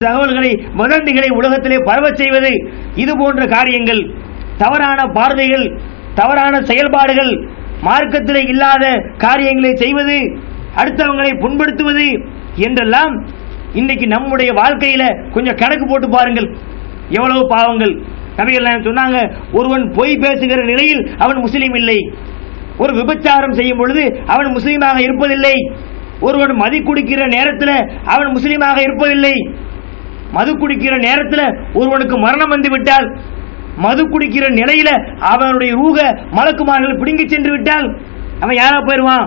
தகவல்களை வதந்திகளை உலகத்திலே பரவச் செய்வது, இது போன்ற காரியங்கள், தவறான பார்வைகள், தவறான செயல்பாடுகள், மார்க்கத்திலே இல்லாத காரியங்களை செய்வது, அடுத்தவங்களை புண்படுத்துவது என்றெல்லாம் இன்னைக்கு நம்முடைய வாழ்க்கையில கொஞ்சம் கணக்கு போட்டு பாருங்கள். எவ்வளவு பாவங்கள். நபிகள் சொன்னாங்க, ஒருவன் பொய் பேசுகிற நிலையில் அவன் முஸ்லீம் இல்லை. ஒரு விபச்சாரம் செய்யும் பொழுது அவன் முஸ்லீமாக இருப்பதில்லை. ஒருவன் மது குடிக்கிற நேரத்தில் அவன் முஸ்லீமாக இருப்பதில்லை. மது குடிக்கிற நேரத்தில் ஒருவனுக்கு மரணம் வந்து விட்டால், மது குடிக்கிற நிலையில அவனுடைய ரூக மலக்குமார்கள் பிடுங்கி சென்று விட்டால் அவன் யாரா போயிருவான்?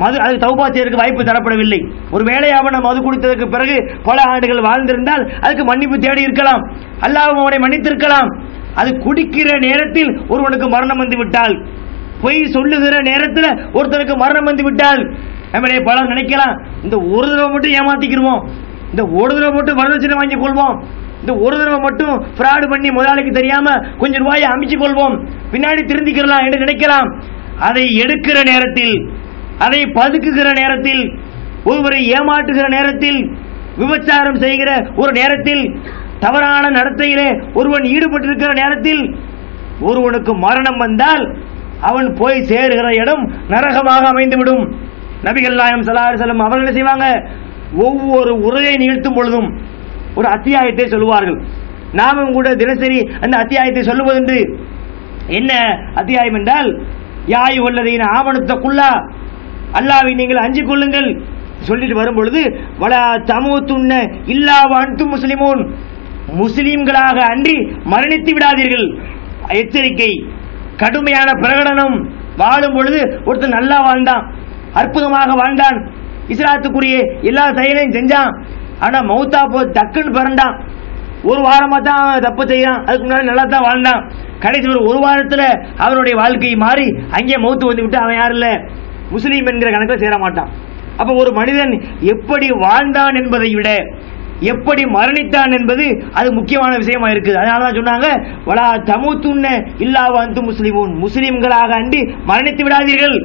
மது அது தௌபா செய்யறதுக்கு வாய்ப்பு தரப்படவில்லை. ஒருவேளை அவன் மது குடித்ததற்கு பிறகு பல ஆண்டுகள் வாழ்ந்திருந்தால் அதுக்கு மன்னிப்பு தேடி இருக்கலாம், அல்லாஹ் அவனை மன்னித்திருக்கலாம். அது குடிக்கிற நேரத்தில் ஒருவனுக்கு மரணம் வந்து விட்டால், பொய் சொல்லுகிற நேரத்தில் ஒருத்தனுக்கு மரணம் வந்து விட்டால், நம்மளே பலர் நினைக்கலாம், இந்த ஒரு தடவை மட்டும் ஏமாத்திக்கிடுவோம், இந்த ஒரு தடவை மட்டும் வரதட்சணை வாங்கி கொள்வோம், இந்த ஒரு தடவை மட்டும் ஃப்ராடு பண்ணி முதலாளிக்கு தெரியாம கொஞ்சம் ரூபாயை அமைச்சு கொள்வோம், பின்னாடி திருந்திக்கலாம் என்று நினைக்கலாம். அதை எடுக்கிற நேரத்தில், அதை பதுக்குகிற நேரத்தில், ஒருவரை ஏமாற்றுகிற நேரத்தில், விபச்சாரம் செய்கிற ஒரு நேரத்தில், தவறான நடத்தையிலே ஒருவன் ஈடுபட்டிருக்கிற நேரத்தில் ஒருவனுக்கு மரணம் வந்தால் அவன் போய் சேருகிற இடம் நரகமாக அமைந்துவிடும். நபிகள் நாயகம் ஸல்லல்லாஹு அலைஹி வஸல்லம் அவர்கள் என்ன செய்வாங்க? ஒவ்வொரு உரையை நிகழ்த்தும் பொழுதும் ஒரு அத்தியாயத்தை சொல்லுவார்கள். நாமும் கூட தினசரி அந்த அத்தியாயத்தை சொல்லுவதென்று. என்ன அத்தியாயம் என்றால், யா அய்யுஹல்லதீன ஆமனுத்தகுல்லா, அல்லாஹ்வை நீங்கள் அஞ்சிக் கொள்ளுங்கள் சொல்லிட்டு வரும் பொழுது, வலா தமூதுன்ன இல்லா வ அன்தும் முஸ்லிமூன், முஸ்லிம்களாக அன்றி மரணித்து விடாதீர்கள். எச்சரிக்கை, கடுமையான பிரகடனம். வாழும் பொழுது ஒருத்தர் நல்லா வாழ்ந்தான், அற்புதமாக வாழ்ந்தான், இஸ்லாத்துக்குரிய எல்லா செயலையும் செஞ்சான். ஆனா மௌத்தா போ டக்குன்னு பிறந்தான். ஒரு வாரமா தான் தப்பு செய்யான், அதுக்கு முன்னாடி நல்லா தான் வாழ்ந்தான். கடைசி ஒரு வாரத்தில் அவனுடைய வாழ்க்கை மாறி அங்கே மௌத்து வந்து விட்டு அவன் யாரும் இல்லை, முஸ்லீம் என்கிற கணக்கில் சேர மாட்டான். அப்ப ஒரு மனிதன் எப்படி வாழ்ந்தான் என்பதை விட எப்படி மரணித்தான் என்பது அது முக்கியமான விஷயமா இருக்குது. அதனாலதான் சொன்னாங்க, வலா தமூதுன்ன இல்லா வ அன்தும் முஸ்லிமூன், முஸ்லிம்களாக அன்றி மரணித்து விடாதீர்கள்.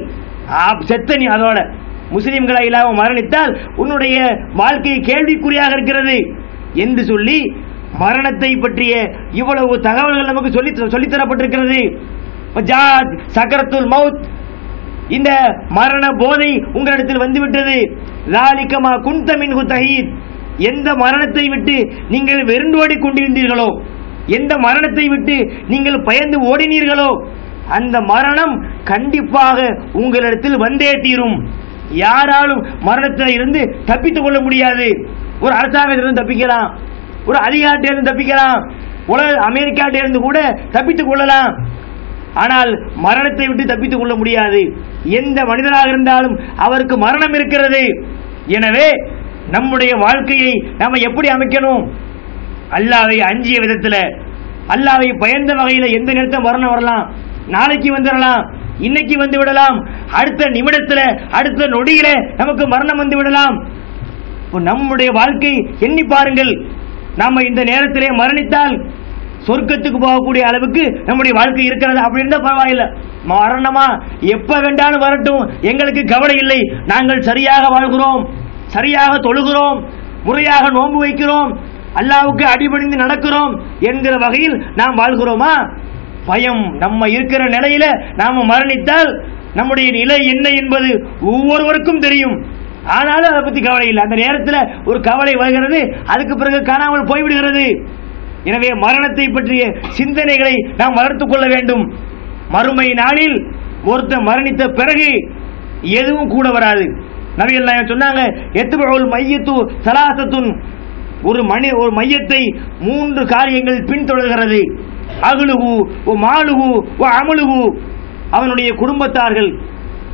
செத்த நீ அதோட முஸ்லிம்களை இல்லாம மரணித்தால் உன்னுடைய வாழ்க்கை கேள்விக்குறியாக இருக்கிறது என்று சொல்லி மரணத்தை பற்றிய இவ்வளவு தகவல்கள் நமக்கு சொல்லித்தரப்பட்டிருக்கிறது. சக்கரத்துல் மவுத், இந்த மரண போதை உங்களிடத்தில் வந்துவிட்டது. லாலிகமா குன்த மின்ஹு தஹீத், எந்த மரணத்தை விட்டு நீங்கள் வெறுண்டோடி கொண்டிருந்தீர்களோ, எந்த மரணத்தை விட்டு நீங்கள் பயந்து ஓடினீர்களோ, அந்த மரணம் கண்டிப்பாக உங்களிடத்தில் வந்தே தீரும். யாராலும் மரணத்தில் இருந்து தப்பித்துக் கொள்ள முடியாது. ஒரு அரசாங்கத்திலிருந்து தப்பிக்கலாம், ஒரு அதிகாரத்திலிருந்து தப்பிக்கலாம், உலக அமெரிக்காட்டிலிருந்து கூட தப்பித்துக் கொள்ளலாம். ஆனால் மரணத்தை விட்டு தப்பித்துக் கொள்ள முடியாது. எந்த மனிதனாக இருந்தாலும் அவருக்கு மரணம் இருக்கிறது. எனவே நம்முடைய வாழ்க்கையை நாம எப்படி அமைக்கணும்? அல்லாஹ்வை அஞ்சிய விதத்தில், அல்லாஹ்வை பயந்த வகையில். எந்த நேரத்தில் மரணம் வரலாம், நாளைக்கு வந்துடலாம், இன்னைக்கு வந்து விடலாம், அடுத்த நிமிடத்தில் அடுத்த நொடியில நமக்கு மரணம் வந்து விடலாம். நம்முடைய வாழ்க்கை எண்ணி பாருங்கள். நாம இந்த நேரத்திலே மரணித்தால் சொர்க்கத்துக்கு போகக்கூடிய அளவுக்கு நம்முடைய வாழ்க்கை இருக்கிறது. அப்படி இருந்தா பரவாயில்லை. மரணமா எப்ப வேண்டாலும் வரட்டும், எங்களுக்கு கவலை இல்லை. நாங்கள் சரியாக வாழ்கிறோம், சரியாக தொழுகிறோம், முறையாக நோன்பு வைக்கிறோம், அல்லாஹ்வுக்கு அடிபணிந்து நடக்கிறோம் என்கிற வகையில் நாம் வாழ்கிறோமா? பயம். நம்ம இருக்கிற நிலையில நாம மரணித்தால் நம்முடைய நிலை என்ன என்பது ஒவ்வொருவருக்கும் தெரியும். ஆனாலும் அதை பத்தி கவலை இல்லை. அந்த நேரத்தில் ஒரு கவலை வருகிறது, அதுக்கு பிறகு காணாமல் போய்விடுகிறது. எனவே மரணத்தை பற்றிய சிந்தனைகளை நாம் வளர்த்துக் கொள்ள வேண்டும். மறுமை நாளில் ஒருத்தர் மரணித்த பிறகு எதுவும் கூட வராது. நபிகள் நாயகம் சொன்னாங்க, எத்துபுல் மையத்து சலாசத்துன், ஒரு மையத்தை 3 காரியங்கள் பின்தொடர்கிறது. அகுலுகு ஓ மாலுகு ஓ அமலுகு, அவனுடைய குடும்பத்தார்கள்,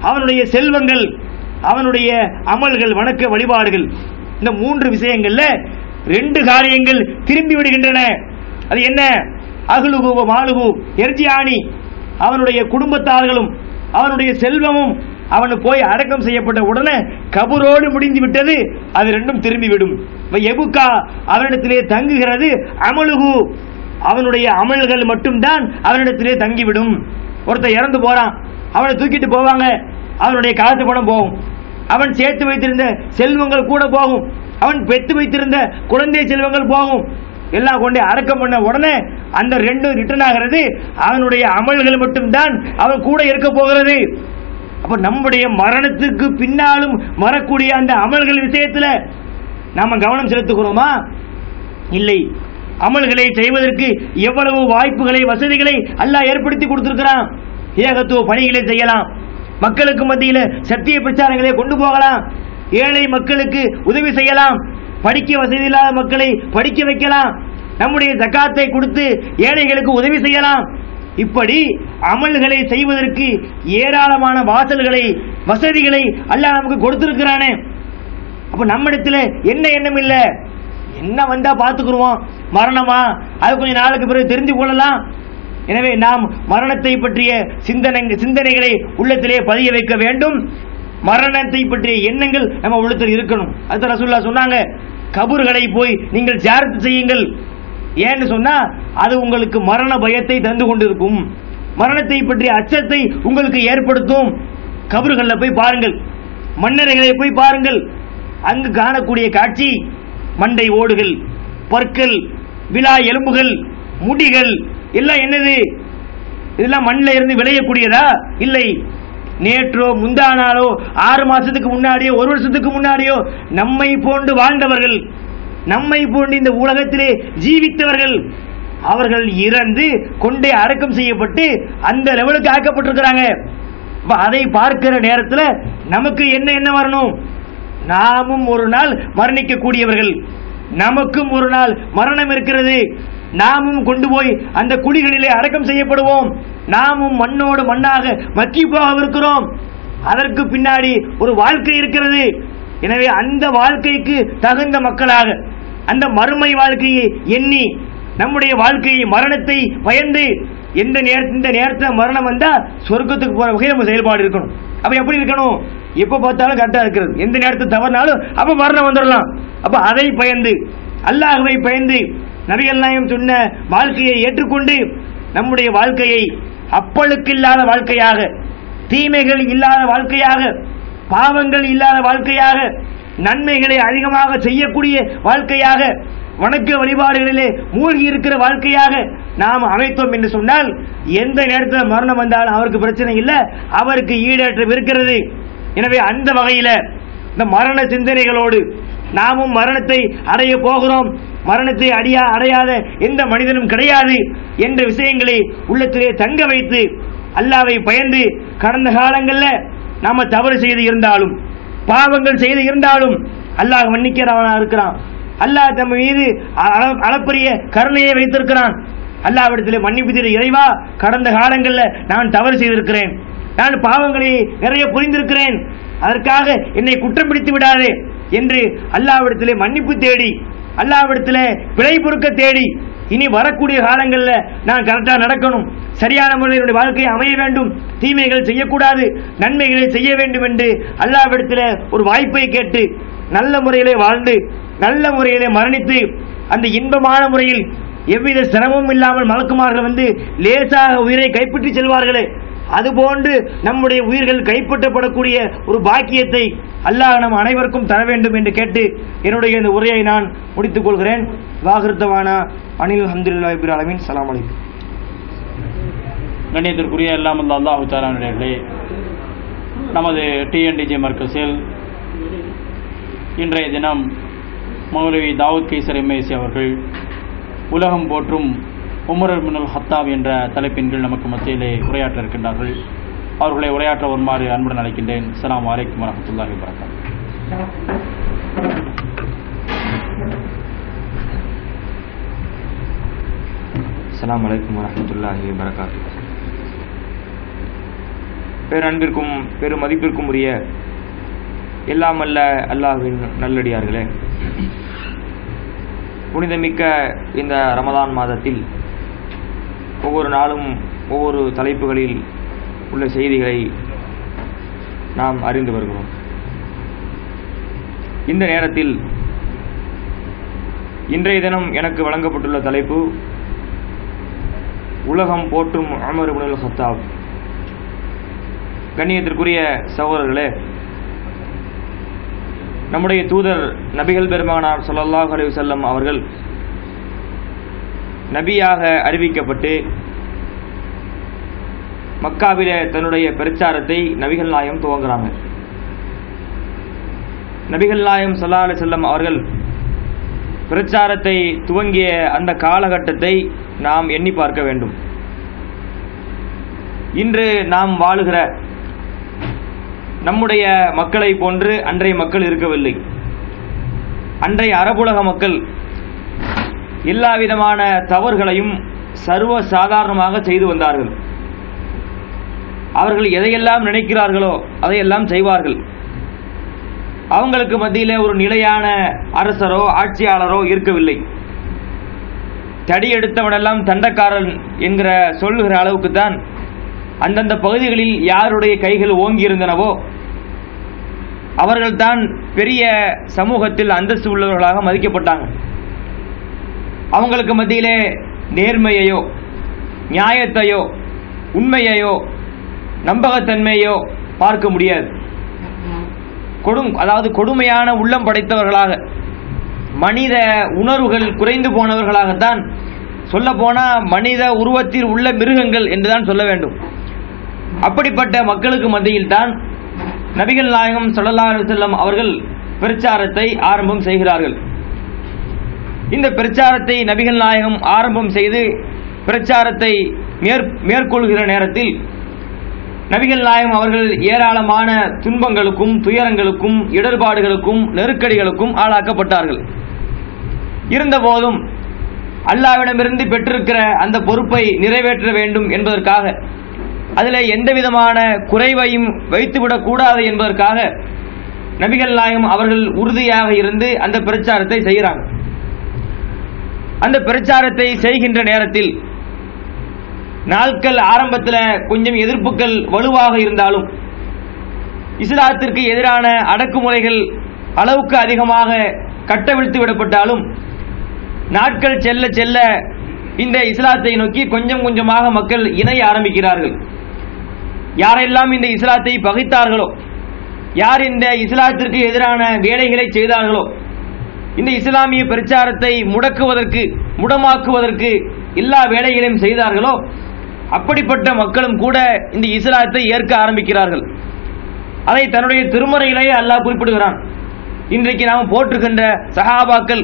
அவனுடைய செல்வங்கள், அவனுடைய அமல்கள், வணக்க வழிபாடுகள். இந்த 3 விஷயங்கள்ல 2 காரியங்கள் திரும்பி விடுகின்றன. அது என்ன? அகுலுகு ஓ மாலுகு எர்ஜியானி, அவனுடைய குடும்பத்தார்களும் அவனுடைய செல்வமும் அவனு போய் அடக்கம் செய்யப்பட்ட உடனே கபரோடு முடிந்து விட்டது. அது 2ம் திரும்பி விடும். எபுக்கா, அவனிடத்திலே தங்குகிறது. அமலுகு, அவனுடைய அமல்கள் மட்டும்தான் அவனிடத்திலே தங்கிவிடும். ஒருத்தர் இறந்து போறான், அவனை தூக்கிட்டு போவாங்க, அவனுடைய காசு பணம் போகும், அவன் சேர்த்து வைத்திருந்த செல்வங்கள் கூட போகும். அவன் பெத்து வைத்திருந்த குழந்தை செல்வங்கள் போகும். எல்லாம் கொண்டு அடக்கம் பண்ண உடனே அந்த ரெண்டும் ரிட்டர்ன் ஆகிறது. அவனுடைய அமல்கள் மட்டும்தான் அவன் கூட இருக்க போகிறது. அப்ப நம்முடைய மரணத்துக்கு பின்னாலும் வரக்கூடிய அந்த அமல்கள் விஷயத்தில் நாம கவனம் செலுத்துகிறோமா? இல்லை. அமல்களை செய்வதற்கு எவ்வளவு வாய்ப்புகளை வசதிகளை அல்லாஹ் ஏற்படுத்தி கொடுத்திருக்கிறான். ஏகத்துவ பணிகளை செய்யலாம், மக்களுக்கு மத்தியில் சத்திய பிரச்சாரங்களை கொண்டு போகலாம், ஏழை மக்களுக்கு உதவி செய்யலாம், படிக்க வசதி இல்லாத மக்களை படிக்க வைக்கலாம், நம்முடைய ஜகாத்தை கொடுத்து ஏழைகளுக்கு உதவி செய்யலாம். இப்படி அமல்களை செய்வதற்கு ஏராளமான வாசல்களை வசதிகளை அல்லாஹ் நமக்கு கொடுத்திருக்கிறானே. அப்ப நம்மிடத்தில் என்ன எண்ணம் இல்லை? என்ன வந்தா பார்த்துக்குருவோம், மரணமா அது கொஞ்சம் நாளுக்கு பிறகு தெரிந்து கொள்ளலாம். எனவே நாம் மரணத்தை பற்றிய சிந்தனைகளை உள்ளத்திலே பதிய வைக்க வேண்டும். மரணத்தை பற்றிய எண்ணங்கள் நம்ம உள்ளத்தில் இருக்கணும். அது ரசூலுல்லாஹ் சொன்னாங்க, கபர்களை போய் நீங்கள் ஜியாரத் செய்யுங்கள். ஏன்னு சொன்னா அது உங்களுக்கு மரண பயத்தை தந்து கொண்டிருக்கும், மரணத்தை பற்றிய அச்சத்தை உங்களுக்கு ஏற்படுத்தும். கபர்களில் போய் பாருங்கள், மன்னரைகளை போய் பாருங்கள். அங்கு காணக்கூடிய காட்சி மண்டை ஓடுகள், பற்கள், விலா எலும்புகள், முடிகள் எல்லாம் என்னது? இதெல்லாம் மண்ணில் இருந்து விளையக்கூடியதா? இல்லை. நேற்றோ முந்தானாலோ 6 மாசத்துக்கு முன்னாடியோ 1 வருஷத்துக்கு முன்னாடியோ நம்மை போன்று வாழ்ந்தவர்கள், நம்மை போன்று இந்த உலகத்திலே ஜீவித்தவர்கள், அவர்கள் இறந்து கொண்டே அடக்கம் செய்யப்பட்டு அந்த லெவலுக்கு ஆக்கப்பட்டிருக்கிறாங்க. அதை பார்க்கிற நேரத்தில் நமக்கு என்ன வரணும்? நாமும் ஒரு நாள் மரணிக்க கூடியவர்கள், நமக்கும் ஒரு நாள் மரணம் இருக்கிறது. நாமும் கொண்டு போய் அந்த குழிகளிலே அடக்கம் செய்யப்படுவோம். நாமும் மண்ணோடு மண்ணாக மக்கி போகவிருக்கிறோம். அதற்கு பின்னாடி ஒரு வாழ்க்கை இருக்கிறது. எனவே அந்த வாழ்க்கைக்கு தகுந்த மக்களாக அந்த மறுமை வாழ்க்கையை எண்ணி நம்முடைய வாழ்க்கையை மரணத்தை பயந்து இந்த நேரத்தில் மரணம் வந்தா சொர்க்கத்துக்கு போற வகையில் நம்ம செயல்பாடு இருக்கணும். அப்ப எப்படி இருக்கணும்? எப்ப பார்த்தாலும் கரெக்டா இருக்கிறது. எந்த நேரத்தை தவறினாலும் அப்ப மரணம் வந்துடலாம். அப்ப அதை பயந்து, அல்லாஹ்வை பயந்து, நபிகள் நாயகம் சொன்ன வாழ்க்கையை ஏற்றுக்கொண்டு நம்முடைய வாழ்க்கையை அப்பழுக்கு இல்லாத வாழ்க்கையாக, தீமைகள் இல்லாத வாழ்க்கையாக, பாவங்கள் இல்லாத வாழ்க்கையாக, நன்மைகளை அதிகமாக செய்யக்கூடிய வாழ்க்கையாக, வணக்க வழிபாடுகளிலே மூழ்கி இருக்கிற வாழ்க்கையாக நாம் அமைத்தோம் என்று சொன்னால் எந்த நேரத்தில் மரணம் வந்தாலும் அவருக்கு பிரச்சனை இல்லை, அவருக்கு ஈடேற்றம் இருக்கிறது. எனவே அந்த வகையில் இந்த மரண சிந்தனைகளோடு நாமும் மரணத்தை அடைய போகிறோம், மரணத்தை அடையாத எந்த மனிதனும் கிடையாது என்ற விஷயங்களை உள்ளத்திலே தங்க வைத்து அல்லாஹ்வை பயந்து கடந்த காலங்களில் நாம தவறு செய்து இருந்தாலும் பாவங்கள் செய்து இருந்தாலும் அல்லாஹ் மன்னிக்கிறவனாக இருக்கிறான். அல்லாஹ் தம் மீது அளப்பரிய கருணையை வைத்திருக்கிறான். அல்லாஹ்விடத்திலே மன்னிப்பு தேட, இறைவா கடந்த காலங்களில் நான் தவறு செய்திருக்கிறேன், நான் பாவங்களை நிறைய புரிந்திருக்கிறேன், அதற்காக என்னை குற்றம் பிடித்து விடாதே என்று அல்லாஹ்விடத்திலே மன்னிப்பு தேடி, அல்லாஹ்விடத்திலே பிழை பொறுக்க தேடி, இனி வரக்கூடிய காலங்களில் நான் கரெக்டாக நடக்கணும், சரியான முறையில் என்னுடைய வாழ்க்கையை அமைய வேண்டும், தீமைகள் செய்யக்கூடாது, நன்மைகளை செய்ய வேண்டும் என்று அல்லாஹ்விடத்திலே ஒரு வாய்ப்பை கேட்டு நல்ல முறையிலே வாழ்ந்து நல்ல முறையிலே மரணித்து அந்த இன்பமான முறையில் எவ்வித சிரமமும் இல்லாமல் மலக்குமார்கள் வந்து லேசாக உயிரை கைப்பற்றி செல்வார்களே, அதுபோன்று நம்முடைய உயிர்கள் கைப்பற்றப்படக்கூடிய ஒரு பாக்கியத்தை அல்லாஹ் நம் அனைவருக்கும் தர வேண்டும் என்று கேட்டு என்னுடைய இந்த உரையை நான் முடித்துக் கொள்கிறேன். வாகிருத்தவானா அனில் அல்ஹம்துலில்லாஹி ரப்பில் ஆலமீன். ஸலாம் அலைக்கும். கண்ணியத்திற்குரிய எல்லாம் அல்லாஹு தஆலாவுடைய நமது டிஎன்டிஜே மர்கஸில் இன்றைய தினம் மௌலவி தாவூத் கைசர் எம்ஏசி அவர்கள் உலகம் போற்றும் உமர் இப்னுல் ஹத்தாப் என்ற தலைப்பின் கீழ் நமக்கு மத்தியிலே உரையாற்ற இருக்கின்றார்கள். அவர்களை உரையாற்ற வருமாறு அன்புடன் அழைக்கின்றேன். அஸ்ஸலாமு அலைக்கும் வரஹ்மத்துல்லாஹி வபரகாத்துஹு. அஸ்ஸலாமு அலைக்கும் வரஹ்மத்துல்லாஹி வபரகாத்துஹு. பேரன்பிற்கும் பெரும் மதிப்பிற்கும் உரிய எல்லாம் அல்ல அல்லாஹ்வின் நல்லடியார்களே, புனிதமிக்க இந்த ரமதான் மாதத்தில் ஒவ்வொரு நாளும் ஒவ்வொரு தலைப்புகளில் உள்ள செய்திகளை நாம் அறிந்து வருகிறோம். இந்த நேரத்தில் இன்றைய தினம் எனக்கு வழங்கப்பட்டுள்ள தலைப்பு உலகம் போற்றும் உமர் இப்னுல் ஹத்தாப். கண்ணியத்திற்குரிய சகோதரர்களே, நம்முடைய தூதர் நபிகள் பெருமானார் ஸல்லல்லாஹு அலைஹி வஸல்லம் அவர்கள் நபியாக அறிவிக்கப்பட்டு மக்காவில தன்னுடைய பிரச்சாரத்தை நபிகள் நாயகம் துவங்குறாங்க. நபிகள் நாயகம் ஸல்லல்லாஹு அலைஹி வஸல்லம் அவர்கள் பிரச்சாரத்தை துவங்கிய அந்த காலகட்டத்தை நாம் எண்ணி பார்க்க வேண்டும். இன்று நாம் வாழுகிற நம்முடைய மக்களை போன்று அன்றைய மக்கள் இருக்கவில்லை. அன்றைய அரபுலக மக்கள் எல்லா விதமான தவறுகளையும் சர்வ சாதாரணமாக செய்து வந்தார்கள். அவர்கள் எதையெல்லாம் நினைக்கிறார்களோ அதையெல்லாம் செய்வார்கள். அவங்களுக்கு மத்தியில் ஒரு நிலையான அரசரோ ஆட்சியாளரோ இருக்கவில்லை. தடி எடுத்தவனெல்லாம் தண்டக்காரன் என்கிற சொல்லுகிற அளவுக்கு தான் அந்தந்த பகுதிகளில் யாருடைய கைகள் ஓங்கி இருந்தனவோ அவர்கள்தான் பெரிய சமூகத்தில் அந்தஸ்து உள்ளவர்களாக மதிக்கப்பட்டாங்க. அவங்களுக்கு மத்தியிலே நேர்மையையோ நியாயத்தையோ உண்மையையோ நம்பகத்தன்மையோ பார்க்க முடியாது. அதாவது கொடுமையான உள்ளம் படைத்தவர்களாக, மனித உணர்வுகள் குறைந்து போனவர்களாகத்தான், சொல்ல போனா மனித உருவத்தில் உள்ள மிருகங்கள் என்றுதான் சொல்ல வேண்டும். அப்படிப்பட்ட மக்களுக்கு மத்தியில் தான் நபிகள் நாயகம் ஸல்லல்லாஹு அலைஹி வஸல்லம் அவர்கள் பிரச்சாரத்தை ஆரம்பம் செய்கிறார்கள். இந்த பிரச்சாரத்தை நபிகள் நாயகம் ஆரம்பம் செய்து பிரச்சாரத்தை மேற்கொள்கிற நேரத்தில் நபிகள் நாயகம் அவர்கள் ஏராளமான துன்பங்களுக்கும் துயரங்களுக்கும் இடர்பாடுகளுக்கும் நெருக்கடிகளுக்கும் ஆளாக்கப்பட்டார்கள். இருந்தபோதும் அல்லாஹ்விடமிருந்து பெற்றிருக்கிற அந்த பொறுப்பை நிறைவேற்ற வேண்டும் என்பதற்காக, அதில் எந்த விதமான குறைவையும் வைத்துவிடக் கூடாது என்பதற்காக நபிகள் நாயகம் அவர்கள் உறுதியாக இருந்து அந்த பிரச்சாரத்தை செய்கிறாங்க. அந்த பிரச்சாரத்தை செய்கின்ற நேரத்தில் நாட்கள் ஆரம்பத்தில் கொஞ்சம் எதிர்ப்புகள் வலுவாக இருந்தாலும், இஸ்லாத்திற்கு எதிரான அடக்குமுறைகள் அளவுக்கு அதிகமாக கட்டவிழ்த்து விடப்பட்டாலும், நாட்கள் செல்ல செல்ல இந்த இஸ்லாத்தை நோக்கி கொஞ்சம் கொஞ்சமாக மக்கள் இணைய ஆரம்பிக்கிறார்கள். யாரெல்லாம் இந்த இஸ்லாத்தை பகைத்தார்களோ, யார் இந்த இஸ்லாத்திற்கு எதிரான வேலைகளை செய்தார்களோ, இந்த இஸ்லாமிய பிரச்சாரத்தை முடமாக்குவதற்கு எல்லா வேலைகளையும் செய்தார்களோ, அப்படிப்பட்ட மக்களும் கூட இந்த இஸ்லாத்தை ஏற்க ஆரம்பிக்கிறார்கள். அதை தன்னுடைய திருமறையிலேயே அல்லாஹ் குறிப்பிடுகிறான். இன்றைக்கு நாம் போற்றுகின்ற சஹாபாக்கள்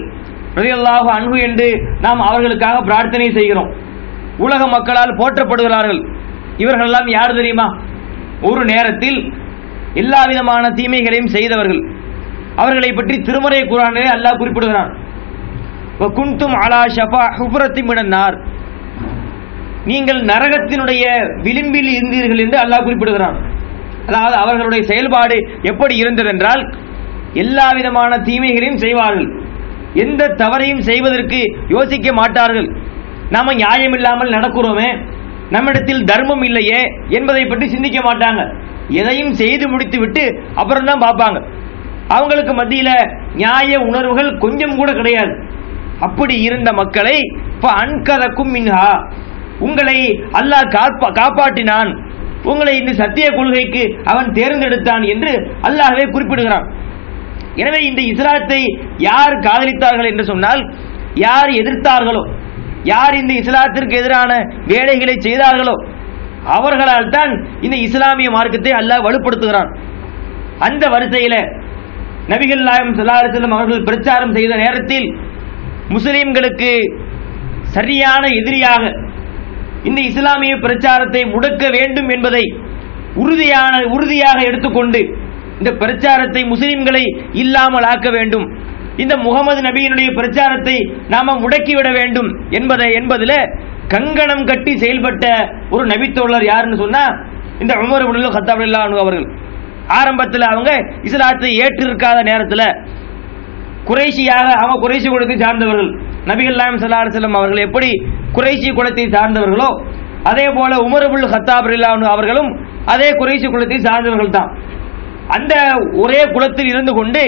ரலியல்லாஹு அன்ஹு என்று நாம் அவர்களுக்காக பிரார்த்தனை செய்கிறோம். உலக மக்களால் போற்றப்படுகிறார்கள். இவர்களெல்லாம் யார் தெரியுமா? ஒரு நேரத்தில் எல்லா விதமான தீமைகளையும் செய்தவர்கள். அவர்களை பற்றி திருமறை குர்ஆனிலே அல்லாஹ் குறிப்பிடுகிறான். வகுந்தும் அலா ஷஃபா ஹுஃபரத்தி மினன் நார், நீங்கள் நரகத்தினுடைய விளிம்பில் இருந்தீர்கள் என்று அல்லாஹ் குறிப்பிடுகிறான். அதாவது அவர்களுடைய செயல்பாடு எப்படி இருந்ததென்றால், எல்லா விதமான தீமைகளையும் செய்வார்கள். எந்த தவறையும் செய்வதற்கு யோசிக்க மாட்டார்கள். நாம நியாயமில்லாமல் நடக்கிறோமே, நம்மிடத்தில் தர்மம் இல்லையே என்பதை பற்றி சிந்திக்க மாட்டாங்க. எதையும் செய்து முடித்து விட்டு அப்புறம் தான் பார்ப்பாங்க. அவங்களுக்கு மத்தியில நியாய உணர்வுகள் கொஞ்சம் கூட கிடையாது. அப்படி இருந்த மக்களை அன்கதக்கும் மின்ஹா, உங்களை அல்லாஹ் காப்பாற்றினான், உங்களை இந்த சத்திய கொள்கைக்கு அவன் தேர்ந்தெடுத்தான் என்று அல்லாஹ்வே குறிப்பிடுகிறான். எனவே இந்த இஸ்லாத்தை யார் காதலித்தார்கள் என்று சொன்னால், யார் எதிர்த்தார்களோ, யார் இந்த இஸ்லாத்திற்கு எதிரான வேலைகளை செய்தார்களோ அவர்களால் தான் இந்த இஸ்லாமிய மார்க்கத்தை அல்லாஹ் வலுப்படுத்துகிறான். அந்த வரிசையில நபிகள் நாயகம் ஸல்லல்லாஹு அலைஹி வஸல்லம் அவர்கள் பிரச்சாரம் செய்த நேரத்தில் முஸ்லிம்களுக்கு சரியான எதிரியாக இந்த இஸ்லாமிய பிரச்சாரத்தை முடக்க வேண்டும் என்பதை உறுதியாக எடுத்துக்கொண்டு இந்த பிரச்சாரத்தை முஸ்லிம்களை இல்லாமல் ஆக்க வேண்டும், இந்த முகமது நபியினுடைய பிரச்சாரத்தை நாம முடக்கிவிட வேண்டும் என்பதில் கங்கணம் கட்டி செயல்பட்ட ஒரு நபித்தோழர் யாருன்னு சொன்னா இந்த உமர் இப்னுல் கத்தாப் ரலியல்லாஹு அன்ஹு அவர்கள். ஆரம்பத்தில் அவங்க இஸ்லாத்தை ஏற்றிருக்காத நேரத்தில் குறைஷியாக, அவங்க குறைஷி குலத்தை சார்ந்தவர்கள், நபிகள் நாயகம் ஸல்லல்லாஹு அலைஹி வஸல்லம் அவர்கள் எப்படி குறைஷி குலத்தை சார்ந்தவர்களோ அதே போல உமர் இப்னுல் கத்தாப் ரலியல்லாஹு அன்ஹு அவர்களும் அதே குறைஷி குலத்தை சார்ந்தவர்கள் தான். அந்த ஒரே குலத்தில் இருந்து கொண்டு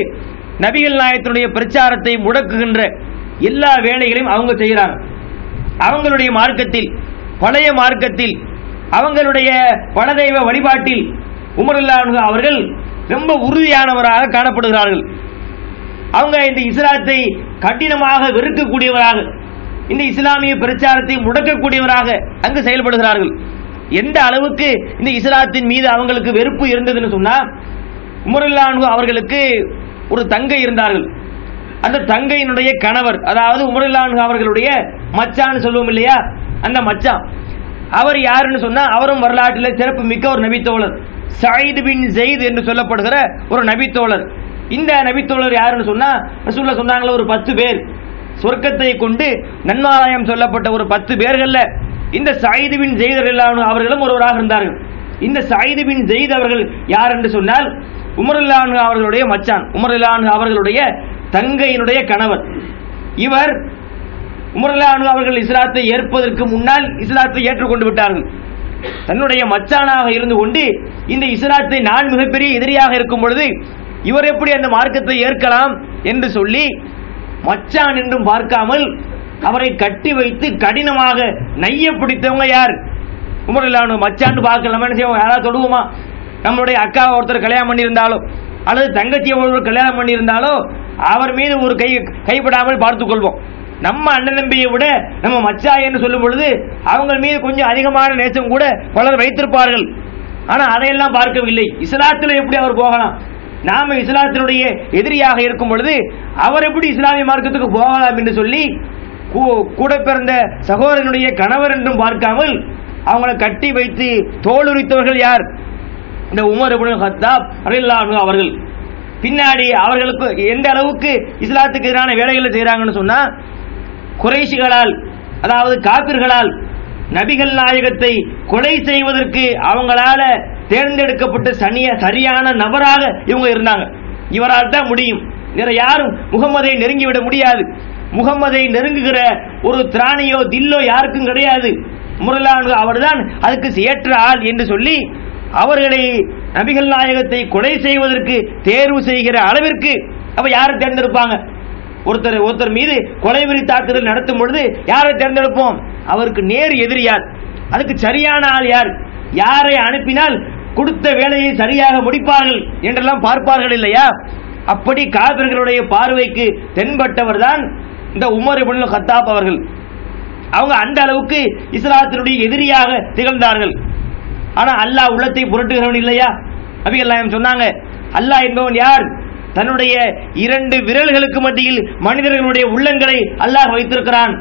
நபிகள் நாயகத்தினுடைய பிரச்சாரத்தை முடக்குகின்ற எல்லா வேலைகளையும் அவங்க செய்கிறாங்க. அவங்களுடைய மார்க்கத்தில், பழைய மார்க்கத்தில், அவங்களுடைய பணதெய்வ வழிபாட்டில் உமர் ரலியல்லாஹு அன்ஹு அவர்கள் ரொம்ப உறுதியானவராக காணப்படுகிறார்கள். அவங்க இந்த இஸ்லாத்தை கடினமாக வெறுக்கக்கூடியவராக, இந்த இஸ்லாமிய பிரச்சாரத்தை முடக்கக்கூடியவராக அங்கு செயல்படுகிறார்கள். எந்த அளவுக்கு இந்த இஸ்லாத்தின் மீது அவங்களுக்கு வெறுப்பு இருந்ததுன்னு சொன்னா, உமர் ரலியல்லாஹு அன்ஹு அவர்களுக்கு ஒரு தங்கை இருந்தார்கள். அந்த தங்கையினுடைய கணவர், அதாவது உமர் ரலியல்லாஹு அன்ஹு அவர்களுடைய மச்சான்னு சொல்லுவோம் இல்லையா, அந்த மச்சான் அவர் யாருன்னு சொன்னா, அவரும் வரலாற்றில் சிறப்பு மிக்க ஒரு நபித்தோழர், சயீத் பின் ஸைத் என்று சொல்லப்படுகிற ஒரு நபித்தோழர். இந்த நபித்தோழர் யாருன்னு சொன்னா, ரசூலுல்லாஹ் சொன்னாங்களே ஒரு 10 பேர் சொர்க்கத்தை கொண்டு நன்மாராயம் சொல்லப்பட்ட ஒரு 10 பேர்கள்ல இந்த சயீத் பின் ஸைத் ரலியல்லாஹு அன்ஹு அவர்களும் ஒருவராக இருந்தார்கள். இந்த சயீத் பின் ஸைத் அவர்கள் யார் என்று சொன்னால், உமர் ரலியல்லாஹு அன்ஹு அவர்களுடைய மச்சான், உமர் ரலியல்லாஹு அன்ஹு அவர்களுடைய தங்கையினுடைய கணவர். இவர் உமர் ரலியல்லாஹு அன்ஹு அவர்கள் இஸ்லாத்தை ஏற்பதற்கு முன்னால் இஸ்லாத்தை ஏற்றுக்கொண்டு விட்டார்கள். தன்னுடைய மச்சானாக இருந்து கொண்டு இந்த இஸ்லாத்தை நான் மிகப்பெரிய எதிரியாக இருக்கும் பொழுது இவர் எப்படி அந்த மார்க்கத்தை ஏற்கலாம் என்று சொல்லி மச்சான் என்றும் பார்க்காமல் அவரை கட்டி வைத்து கடினமாக நைய பிடித்தவங்க யார்? உமர் ரலியல்லாஹு அன்ஹு. மச்சான்னு பார்க்கலாம், என்ன செய்வோம், யாராவது தொடுவோமா? நம்மளுடைய அக்காவை ஒருத்தர் கல்யாணம் பண்ணியிருந்தாலோ அல்லது தங்கச்சியை ஒருவர் கல்யாணம் பண்ணியிருந்தாலோ அவர் மீது ஒரு கைப்படாமல் பார்த்துக் கொள்வோம். நம்ம அண்ணன் தம்பியை விட நம்ம மச்சா என்று சொல்லும் பொழுது அவங்க மீது கொஞ்சம் அதிகமான நேசம் கூட பலர் வைத்திருப்பார்கள். ஆனா அதையெல்லாம் பார்க்கவில்லை. இஸ்லாத்தில் எப்படி அவர் போகலாம்? நாம இஸ்லாத்தினுடைய எதிரியாக இருக்கும் பொழுது அவர் எப்படி இஸ்லாமிய மார்க்கத்துக்கு போகலாம் என்று சொல்லி கூட பிறந்த சகோதரனுடைய கணவர் என்றும் பார்க்காமல் அவங்களை கட்டி வைத்து தோலுரித்தவர்கள் யார்? இந்த உமர் இப்னு கத்தாப் ரலியல்லாஹு அன்ஹு அவர்கள். பின்னாடி அவர்களுக்கு எந்த அளவுக்கு இஸ்லாத்துக்கு எதிரான வேலைகளை செய்யறாங்கன்னு சொன்னா, குறைஷிகளால், அதாவது காபிர்களால் நபிகள் நாயகத்தை கொலை செய்வதற்கு அவங்களால தேர்ந்தெடுக்கப்பட்ட சரியான நபராக இவங்க இருந்தாங்க. இவரால் தான் முடியும், வேற யாரும் முகம்மதை நெருங்கிவிட முடியாது. முகம்மதை நெருங்குகிற ஒரு திராணியோ தில்லோ யாருக்கும் கிடையாது. முரலானு அவர்தான் அதுக்கு ஏற்ற ஆள் என்று சொல்லி அவர்களை நபிகள் நாயகத்தை கொலை செய்வதற்கு தேர்வு செய்கிற அளவிற்கு அப்ப யாரை தேர்ந்தெடுப்பாங்க? ஒருத்தர் மீது கொலைவெறி தாக்குதல் நடத்தும் பொழுது யாரை தேர்ந்தெடுப்போம்? அவருக்கு நேர் எதிரி யார்? அதுக்கு சரியான ஆள் யார்? யாரை அனுப்பினால் கொடுத்த வேலையை சரியாக முடிப்பார்கள் என்றெல்லாம் பார்ப்பார்கள் இல்லையா? அப்படி காபிர்களுடைய பார்வைக்கு தென்பட்டவர் தான் இந்த உமர் இப்னு கத்தாப் அவர்கள். அவங்க அந்த அளவுக்கு இஸ்லாத்தினுடைய எதிரியாக திகழ்ந்தார்கள். ஆனா அல்லாஹ் உள்ளத்தை புரட்டுகிறவன் இல்லையா? நபிகள் நாயகம் சொன்னாங்க, அல்லாஹ் என்பவன் யார்? தன்னுடைய 2 விரல்களுக்கு மத்தியில் மனிதர்களுடைய உள்ளங்களை அல்லாஹ் வைத்திருக்கிறான்.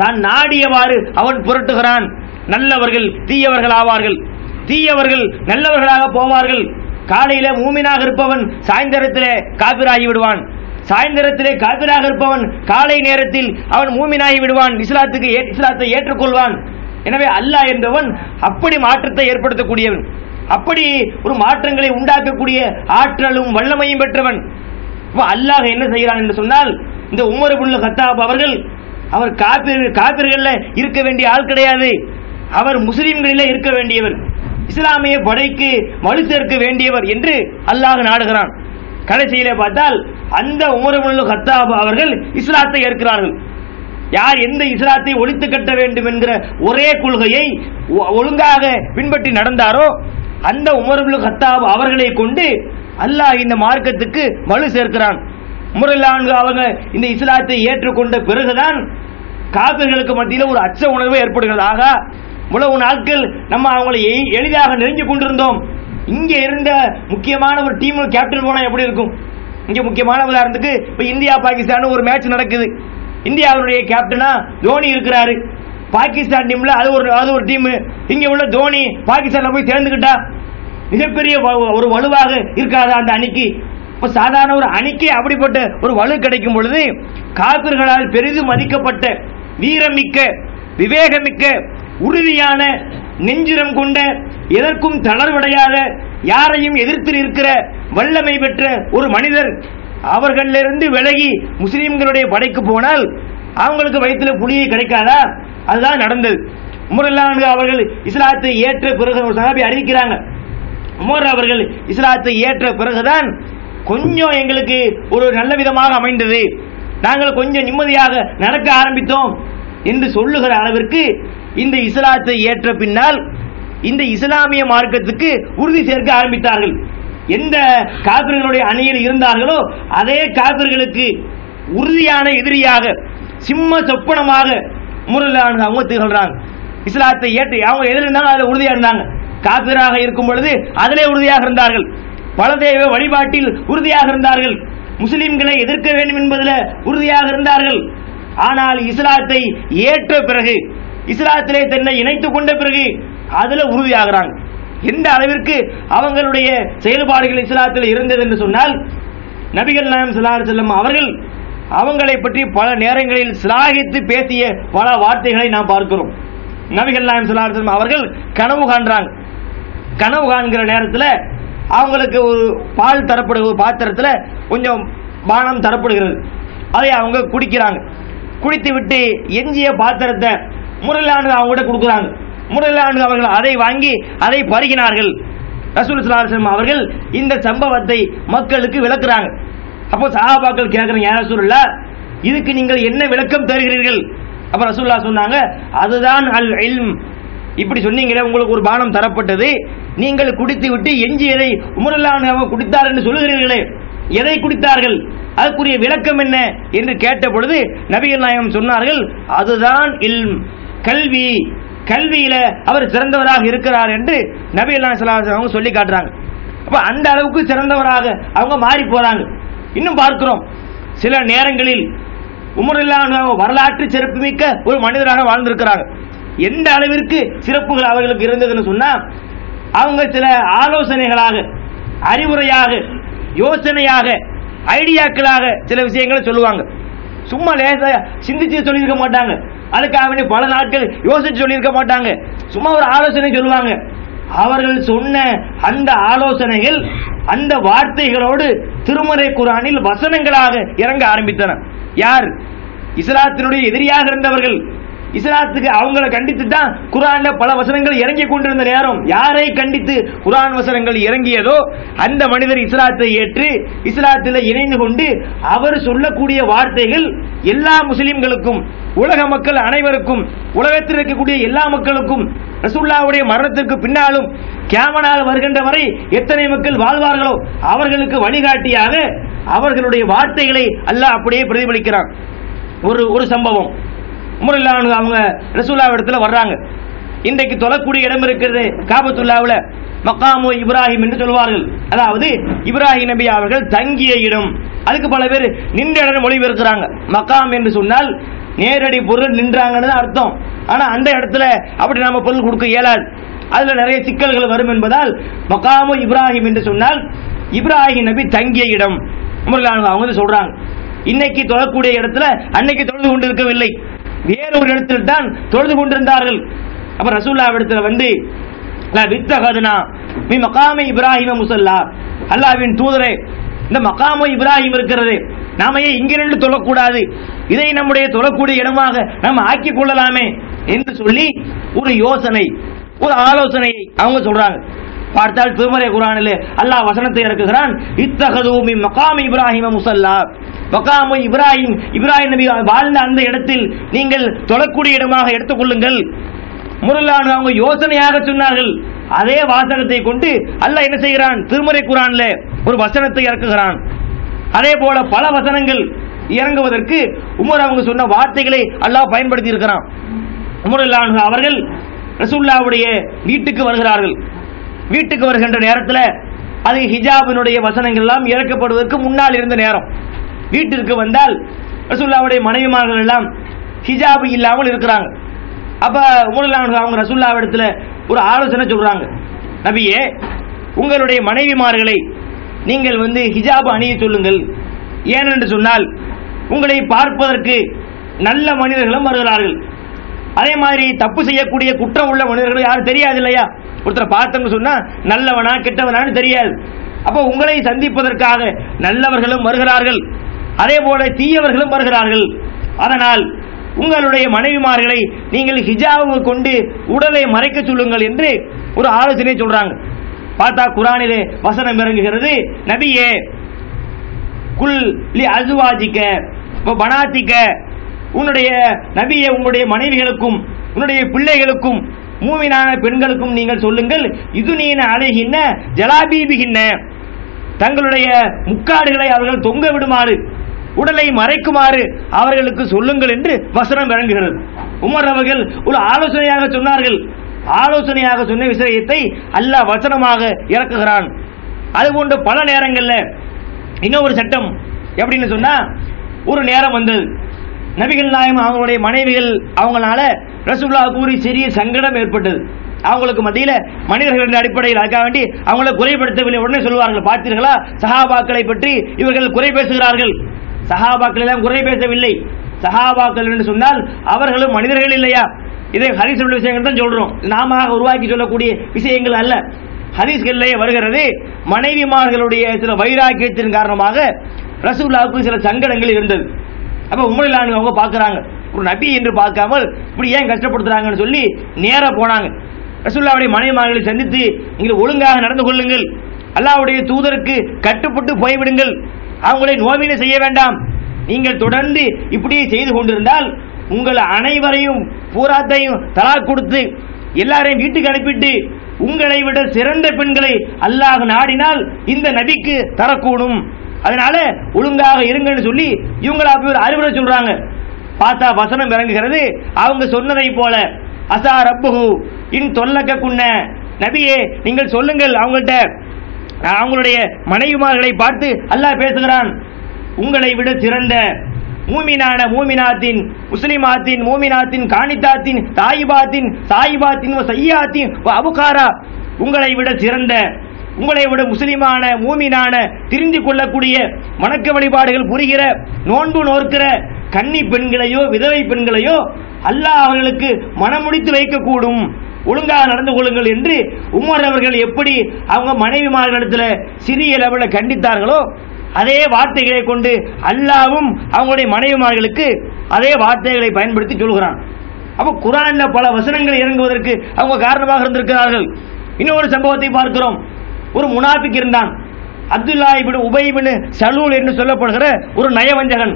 தான் நாடியவாறு அவன் புரட்டுகிறான். நல்லவர்கள் தீயவர்கள் ஆவார்கள், தீயவர்கள் நல்லவர்களாக போவார்கள். காலையில மூமினாக இருப்பவன் சாயந்தரத்திலே காபிராகி விடுவான், சாயந்தரத்திலே காபிராக இருப்பவன் காலை நேரத்தில் அவன் மூமினாகி விடுவான், இஸ்லாத்தை ஏற்றுக்கொள்வான். எனவே அல்லாஹ் என்பவன் அப்படி மாற்றத்தை ஏற்படுத்தக்கூடியவன், அப்படி ஒரு மாற்றங்களை உண்டாக்கக்கூடிய ஆற்றலும் வல்லமையும் பெற்றவன். அல்லாஹ் என்ன செய்கிறான் என்று சொன்னால், இந்த உமர் இப்னு கத்தாப் அவர்கள் அவர் காபிர்கள்ல இருக்க வேண்டிய ஆள் கிடையாது, அவர் முஸ்லிம்களிலே இருக்க வேண்டியவர், இஸ்லாமிய படைக்கு வலு சேர்க்க வேண்டியவர் என்று அல்லாஹ் நாடுகிறான். கடைசியிலே பார்த்தால் அந்த உமர் இப்னு கத்தாப் அவர்கள் இஸ்லாத்தை ஏற்கிறார்கள். யார் எந்த இஸ்லாத்தை ஒழித்து கட்ட வேண்டும் என்கிற ஒரே கொள்கையை ஒழுங்காக பின்பற்றி நடந்தாரோ அந்த உமர் இப்னு கத்தாப் அவர்களை கொண்டு அல்லாஹ் இந்த மார்க்கத்துக்கு வலு சேர்க்கிறான். உமர் அவங்க இந்த இஸ்லாத்தை ஏற்றுக்கொண்ட பிறகுதான் காபிர்களுக்கு மத்தியில் ஒரு அச்ச உணர்வு ஏற்படுகிறது. ஆக இவ்வளவு நாட்கள் நம்ம அவங்களை எளிதாக நெருங்கி கொண்டிருந்தோம். இங்க இருந்த முக்கியமான ஒரு டீம் கேப்டன் போனா எப்படி இருக்கும்? இங்க முக்கியமான உதாரணத்துக்கு இப்ப இந்தியா பாகிஸ்தான் ஒரு மேட்ச் நடக்குது. இந்தியாவுடைய கேப்டனா தோனி இருக்கிறாரு. பாகிஸ்தான் டீம்ல அது ஒரு டீம். இங்க உள்ள தோனி பாகிஸ்தான்ல போய் சேர்ந்துக்கிட்டா மிகப்பெரிய ஒரு வலுவாக இருக்காது அந்த அணிக்கு. இப்ப சாதாரண ஒரு அணிக்கு அப்படிப்பட்ட ஒரு வலு கிடைக்கும் பொழுது காபிர்களால் பெரிதும் மதிக்கப்பட்ட வீரமிக்க விவேகமிக்க உறுதியான நெஞ்சிரம் கொண்ட எதற்கும் தளர்வடையாத யாரையும் எதிர்த்து இருக்கிற வல்லமை பெற்ற ஒரு மனிதர் அவர்களிலிருந்து விலகி முஸ்லிம்களுடைய படைக்கு போனால் அவங்களுக்கு வயிற்றுல புளியை கிடைக்காதா? அதுதான் நடந்தது. உமர் அவர்கள் இஸ்லாத்தை ஏற்ற பிறகு ஒரு சஹாபி அறிவிக்கிறாங்க, உமர் அவர்கள் இஸ்லாத்தை ஏற்ற பிறகுதான் கொஞ்சம் எங்களுக்கு ஒரு நல்ல விதமாக அமைந்தது, நாங்கள் கொஞ்சம் நிம்மதியாக நடக்க ஆரம்பித்தோம் என்று சொல்லுகிற அளவிற்கு இந்த இஸ்லாத்தை ஏற்ற பின்னால் இந்த இஸ்லாமிய மார்க்கத்துக்கு உறுதி சேர்க்க ஆரம்பித்தார்கள். எந்த காபிர்களுடைய அணியில் இருந்தார்களோ அதே காபிர்களுக்கு உறுதியான எதிரியாக சிம்ம சொப்பனமாக உமர் அவங்க திகழ்றாங்க. இஸ்லாத்தை ஏற்று அவங்க எதில் இருந்தாலும் அதில் உறுதியாக இருந்தாங்க. காபிராக இருக்கும் பொழுது அதிலே உறுதியாக இருந்தார்கள். பலதெய்வ வழிபாட்டில் உறுதியாக இருந்தார்கள். முஸ்லிம்களை எதிர்க்க வேண்டும் என்பதில் உறுதியாக இருந்தார்கள். ஆனால் இஸ்லாத்தை ஏற்ற பிறகு, இஸ்லாத்திலே தன்னை இணைத்துக் கொண்ட பிறகு அதில் உறுதியாகிறாங்க. எந்த அளவிற்கு அவங்களுடைய செயல்பாடுகள் இஸ்லாத்தில் இருந்தது என்று சொன்னால், நபிகள் நாயகம் ஸல்லல்லாஹு அலைஹி வஸல்லம் அவர்கள் அவங்களை பற்றி பல நேரங்களில் சிலாகித்து பேசிய பல வார்த்தைகளை நாம் பார்க்கிறோம். நபிகள் நாயகம் ஸல்லல்லாஹு அலைஹி வஸல்லம் அவர்கள் கனவு காண்றாங்க. கனவு காண்கிற நேரத்தில் அவங்களுக்கு ஒரு பால் தரப்படுகிற பாத்திரத்தில் கொஞ்சம் பானம் தரப்படுகிறது. அதை அவங்க குடிக்கிறாங்க. குடித்து விட்டு எஞ்சிய பாத்திரத்தை முரலானது அவங்ககிட்ட கொடுக்குறாங்க. முரலானது அவர்கள் அதை வாங்கி அதை பருகினார்கள். ரசூல் ஸல்லல்லாஹு அலைஹி வஸல்லம் அவர்கள் இந்த சம்பவத்தை மக்களுக்கு விளக்குறாங்க. அப்போ சஹாபாக்கள் கேட்குறாங்க, யா ரசூலுல்லாஹ், இதுக்கு நீங்கள் என்ன விளக்கம் தருகிறீர்கள்? அப்போ ரசூலுல்லாஹ் சொன்னாங்க, அதுதான் அல் இல்ம். இப்படி சொன்னீங்களே, உங்களுக்கு ஒரு பானம் தரப்பட்டது, நீங்கள் குடித்து விட்டு எஞ்சியதை உமரல்லான் அவங்க குடித்தார் என்று சொல்லுகிறீர்களே, எதை குடித்தார்கள், அதுக்குரிய விளக்கம் என்ன என்று கேட்ட பொழுது நபிகள் நாயகம் சொன்னார்கள், அதுதான் இல்ம், கல்வி. கல்வியில அவர் சிறந்தவராக இருக்கிறார் என்று நபிகள் நாயகம் ஸல்லல்லாஹு அலைஹி வஸல்லம் அவங்க சொல்லி காட்டுறாங்க. அப்ப அந்த அளவுக்கு சிறந்தவராக அவங்க மாறி போறாங்க. இன்னும் பார்க்கிறோம், சில நேரங்களில் உமரல்லான் வரலாற்று சிறப்புமிக்க ஒரு மனிதராக வாழ்ந்திருக்கிறாங்க. எந்த அளவிற்கு சிறப்புகள் அவர்களுக்கு இருந்ததுன்னு சொன்னா, அவங்க சில ஆலோசனைகளாக, அறிவுரையாக, யோசனையாக, ஐடியாக்களாக சில விஷயங்களை சொல்லுவாங்க. சும்மா லேசா சிந்திச்சு சொல்லியிருக்க மாட்டாங்க. அதுக்காக பல நாட்கள் யோசிச்சு சொல்லியிருக்க மாட்டாங்க. சும்மா ஒரு ஆலோசனை சொல்லுவாங்க. அவர்கள் சொன்ன அந்த ஆலோசனைகள், அந்த வார்த்தைகளோடு திருமறை குர்ஆனில் வசனங்களாக இறங்க ஆரம்பித்தன. யார்? இஸ்லாத்தினுடைய எதிரியாக இருந்தவர்கள். இஸ்லாத்துக்கு அவங்களை கண்டித்து தான் குர்ஆன்ல பல வசனங்கள் இறங்கி கொண்டிருந்த நேரம், யாரை கண்டித்து குர்ஆன் வசனங்கள் இறங்கியதோ அந்த மனிதர் இஸ்லாத்தை ஏற்று இஸ்லாத்தில் இணைந்து கொண்டு அவர் சொல்லக்கூடிய வார்த்தைகள் எல்லா முஸ்லிம்களுக்கும், உலக மக்கள் அனைவருக்கும், உலகத்தில் இருக்கக்கூடிய எல்லா மக்களுக்கும், ரசூலுல்லாஹ்வுடைய மரணத்திற்கு பின்னாலும் கியாமத் வருகின்ற வரை எத்தனை மக்கள் வாழ்வார்களோ அவர்களுக்கு வழிகாட்டியாக அவர்களுடைய வார்த்தைகளை அல்லாஹ் அப்படியே பிரதிபலிக்கிறான். ஒரு சம்பவம், உமர் அவங்க ரசூலுல்லாஹ் இடத்துல வர்றாங்க. இன்றைக்கு தொழக்கூடிய இடம் இருக்கிறது காபத்துல்லாவுல, மக்காமு இப்ராஹிம் என்று சொல்வார்கள். அதாவது இப்ராஹிம் நபி அவர்கள் தங்கிய இடம். அதுக்கு பல பேர் நின்ற இடம் மொழிபெயர்க்கிறாங்க. மக்காம் என்று சொன்னால் நேரடி பொருள் நின்றாங்கன்னு அர்த்தம். ஆனா அந்த இடத்துல அப்படி நாம பொருள் கொடுக்க இயலாது. அதுல நிறைய சிக்கல்கள் வரும் என்பதால் மக்காமு இப்ராஹிம் என்று சொன்னால் இப்ராஹிம் நபி தங்கிய இடம். உமர் அவங்க சொல்றாங்க, இன்னைக்கு தொழக்கூடிய இடத்துல அன்னைக்கு தொழுது கொண்டிருக்கவில்லை, வேறொரு இடத்தில் தான் தொழுது கொண்டிருந்தார்கள். அப்ப ரசூலுல்லாஹ் இடத்துல வந்து வித்தகதுனா மீ மகாமி இப்ராஹிம முஸல்லா, அல்லாஹ்வின் தூதரே, இந்த மகாமு இப்ராஹிம் இருக்கிறது, நாம ஏன் இங்கிருந்து தொழக்கூடாது, இதை நம்முடைய தொழக்கூடிய இடமாக நாம் ஆக்கிக் கொள்ளலாமே என்று சொல்லி ஒரு யோசனை, ஒரு ஆலோசனை அவங்க சொல்றாங்க. பார்த்தால் திருமறை குர்ஆனிலே அல்லாஹ் வசனத்தை இறக்குகிறான், இத்தகது மீ மகாமி இப்ராஹிம முஸல்லா, மகாமு இப்ராஹிம், இப்ராஹிம் நபி வாழ்ந்த அந்த இடத்தில் நீங்கள் தொழக்கூடிய இடமாக எடுத்துக்கொள்ளுங்கள். முரலான அவங்க யோசனையாக சொன்னார்கள். அதே வாசகத்தை கொண்டு அல்லாஹ் என்ன செய்கிறான், திருமறை குர்ஆனிலே ஒரு வசனத்தை இறக்குகிறான். அதே போல பல வசனங்கள் இறங்குவதற்கு உமர் அவங்க சொன்ன வார்த்தைகளை அல்லாஹ் பயன்படுத்தி இருக்கிறான். உமர் அவர்கள் ரசூலுல்லாஹ்வுடைய வீட்டுக்கு வருகிறார்கள். வீட்டுக்கு வருகின்ற நேரத்தில் அது ஹிஜாபினுடைய வசனங்கள் எல்லாம் இறக்கப்படுவதற்கு முன்னால் இருந்த நேரம். வீட்டிற்கு வந்தால் ரசூலுல்லாஹ்வுடைய மனைவிமார்கள் எல்லாம் ஹிஜாப் இல்லாமல் இருக்கிறாங்க. அப்ப உமர் அவங்க ரசூலுல்லாஹ் இடத்துல ஒரு ஆலோசனை சொல்றாங்க, நபியே, உங்களுடைய மனைவிமார்களை நீங்கள் ஹிஜாப் அணிய சொல்லுங்கள். ஏனென்று சொன்னால் உங்களை பார்ப்பதற்கு நல்ல மனிதர்களும் வருகிறார்கள். அதே மாதிரி தப்பு செய்யக்கூடிய குற்றம் உள்ள மனிதர்கள் யாரும் தெரியாது இல்லையா? ஒருத்தரை பார்த்தோம்னு சொன்னா நல்லவனா கெட்டவனான்னு தெரியாது. அப்போ உங்களை சந்திப்பதற்காக நல்லவர்களும் வருகிறார்கள், அதே போல தீயவர்களும் வருகிறார்கள். அதனால் உங்களுடைய மனைவிமார்களை நீங்கள் ஹிஜாபு கொண்டு உடலை மறைக்க சொல்லுங்கள் என்று ஒரு ஆலோசனை சொல்றாங்க. பார்த்தா குர்ஆனிலே வசனம் இறங்குகிறது, நபியே, குல் லி அஸ்வாஜிக வ பனாதிக, உன்னுடைய நபியே, உங்களுடைய மனைவிகளுக்கும் உன்னுடைய பிள்ளைகளுக்கும் மூமினான பெண்களுக்கும் நீங்கள் சொல்லுங்கள், இதுனீன அலைஹின்ன ஜலாபீபிஹின்ன, தங்களுடைய முக்காடுகளை அவர்கள் தொங்க விடுமாறு, உடலை மறைக்குமாறு அவர்களுக்கு சொல்லுங்கள் என்று வசனம் இறங்குகிறது. உமர் அவர்கள் ஒரு ஆலோசனையாக சொன்னார்கள். ஆலோசனையாக சொன்ன விஷயத்தை அல்லாஹ் வசனமாக இறக்குகிறான். அதுபோன்ற பல நேரங்களில் இன்னொரு சட்டம் எப்படின்னு சொன்னா, ஒரு நேரம் வந்தது, நபிகள் நாயகம் அவங்களுடைய மனைவிகள் அவங்களால ரசூலுல்லாஹ்வுக்கு ஒரு சிறிய சங்கடம் ஏற்பட்டது. அவங்களுக்கு மத்தியில் மனிதர்கள் என்ற அடிப்படையில் அதுக்காக வேண்டி அவங்கள குறைபடுத்தவில்லை. உடனே சொல்வார்கள், பார்த்தீர்களா சஹாபாக்களை பற்றி இவர்கள் குறை பேசுகிறார்கள். சஹாபாக்கள் எல்லாம் குறை பேசவில்லை. சஹாபாக்கள் என்று சொன்னால் அவர்களும் மனிதர்கள் இல்லையா? இதை ஹதீஸ் உள்ள விஷயங்கள் தான் சொல்றோம், நாம உருவாக்கி சொல்லக்கூடிய விஷயங்கள் அல்ல. ஹதீஸ்களிலேயே வருகிறது, மனைவிமார்களுடைய சில வைராக்கியத்தின் காரணமாக ரசூலுல்லாஹ்வுக்கு சில சங்கடங்கள் இருந்தது. அப்ப உமர் அவங்க பார்க்கறாங்க, ஒரு நபி என்று பார்க்காமல் இப்படி ஏன் கஷ்டப்படுத்துறாங்கன்னு சொல்லி நேரா போனாங்க. ரசூலுல்லாஹ்வுடைய மனைவிமார்களை சந்தித்து, நீங்கள் ஒழுங்காக நடந்து கொள்ளுங்கள், அல்லாஹ்வுடைய தூதருக்கு கட்டுப்பட்டு போய்விடுங்கள், அவங்களை நோவினை செய்ய வேண்டாம், நீங்கள் தொடர்ந்து இப்படியே செய்து கொண்டிருந்தால் உங்கள் அனைவரையும் பூராத்தையும் தலாக் கொடுத்து எல்லாரையும் வீட்டுக்கு அனுப்பிட்டு உங்களை விட சிறந்த பெண்களை அல்லாஹ் நாடினால் இந்த நபிக்கு தரக்கூடும், அதனால ஒழுங்காக இருங்கன்னு சொல்லி இவங்கள அப்படி ஒரு அறிவுரை சொல்றாங்க. பார்த்தா வசனம் இறங்குகிறது, அவங்க சொன்னதை போல அசா ரப்புஹு இன் தொல்லக்க குன்ன, நபியே நீங்கள் சொல்லுங்கள் அவங்கள்ட்ட, அவங்களுடைய மனைவிமார்களை பார்த்து அல்லாஹ் பேசுகிறான், உங்களை விட சிறந்த மூமினான மூமினாத்தின் முஸ்லிமாத்தின் மூமினாத்தின் காணித்தாத்தின் தாயிபாத்தின் சாயிபாத்தின் சையாத்தின் அபுகாரா, உங்களை விட சிறந்த, உங்களை விட முஸ்லிமான மூமினான தெரிந்து கொள்ளக்கூடிய வணக்க வழிபாடுகள் புரிகிற நோன்பு நோக்கிற கன்னி பெண்களையோ விதவை பெண்களையோ அல்லாஹ் அவர்களுக்கு மனமுடித்து வைக்கக்கூடும், ஒழுங்காக நடந்து கொள்ளுங்கள் என்று உமர் அவர்கள் எப்படி அவங்க மனைவிமார்களிடத்தில் சிறிய லெவலில் கண்டித்தார்களோ அதே வார்த்தைகளை கொண்டு அல்லாஹ்வும் அவங்களுடைய மனைவிமார்களுக்கு அதே வார்த்தைகளை பயன்படுத்தி சொல்கிறான். அப்போ குர்ஆன்ல பல வசனங்கள் இறங்குவதற்கு அவங்க காரணமாக இருந்திருக்கிறார்கள். இன்னொரு சம்பவத்தை பார்க்கிறோம், ஒரு முனாஃபிக் இருந்தான், அப்துல்லாஹ் இப்னு உபை இப்னு சலூல் என்று சொல்லப்படுகிற ஒரு நயவஞ்சகன்.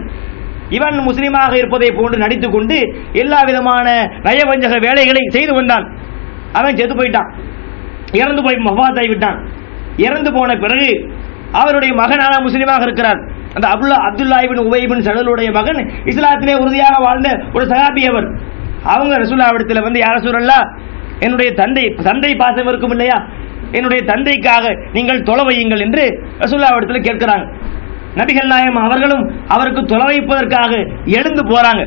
இவன் முஸ்லீமாக இருப்பதை போன்று நடித்துக் கொண்டு எல்லா விதமான நயவஞ்சக வேலைகளை செய்து வந்தான். அவன் செத்து போயிட்டான், இறந்து போய் மஃபாத்தாகி விட்டான். இறந்து போன பிறகு அவருடைய மகனான முஸ்லீமாக இருக்கிறார். அந்த அப்துல்லாஹ் இப்னு உபை இப்னு சலூலுடைய மகன் இஸ்லாத்திலே உறுதியாக வாழ்ந்த ஒரு சஹாபி அவர். அவங்க ரசூலுல்லாஹ்விடத்தில் வந்து, யா ரசூலல்லாஹ், என்னுடைய தந்தை பாசம் இருக்கும் இல்லையா, என்னுடைய தந்தைக்காக நீங்கள் தொலை வையுங்கள் என்று ரசூலுல்லாஹ்விடத்தில் கேட்கிறாங்க. நபிகள் நாயகம் அவர்களும் அவருக்கு தொலை வைப்பதற்காக எழுந்து போறாங்க.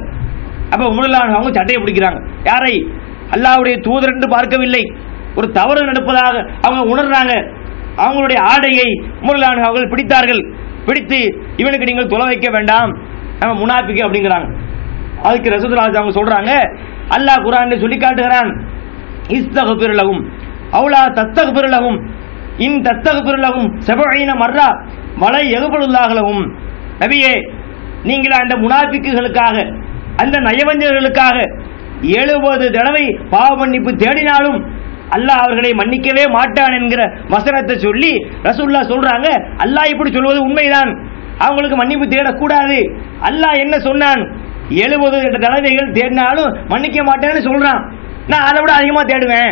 அப்ப உமர் அவங்க சட்டையை பிடிக்கிறாங்க. யாரை? அல்லாஹ்வுடைய தூதர் என்று பார்க்கவில்லை, ஒரு தவறு நடப்பதாக அவங்க உணர்றாங்க. அவங்களுடைய ஆடையை உமர் அவர்கள் பிடித்தார்கள். பிடித்து இவனுக்கு நீங்கள் தொலை வைக்க வேண்டாம், நம்ம முனாஃபிக் அப்படிங்கிறாங்க. அதுக்கு ரசூலுல்லாஹ் அவங்க சொல்றாங்க, அல்லாஹ் குர்ஆனில் சொல்லி காட்டுகிறான், இஸ்தக்ஃபிர் லஹும் அவுலா தஸ்தக்ஃபிர் லஹும் இன் தஸ்தக்ஃபிர் லஹும் 70 மர்ரா வலை யக்ஃபிருல்லாஹு லஹும். நபியே, நீங்கள் அந்த முனாஃபிக்குகளுக்காக அந்த நயவஞ்சகர்களுக்காக 70 தடவை பாவ மன்னிப்பு தேடினாலும் அல்லாஹ் அவர்களை மன்னிக்கவே மாட்டான் என்கிற வசனத்தை சொல்லி ரசூலுல்லாஹ் சொல்றாங்க, அல்லாஹ் இப்படி சொல்வது உண்மைதான், அவங்களுக்கு மன்னிப்பு தேடக்கூடாது. அல்லாஹ் என்ன சொன்னான்? 70 தடவைகள் தேடினாலும் மன்னிக்க மாட்டேன்னு சொல்றான். நான் அதை விட அதிகமா தேடுவேன்,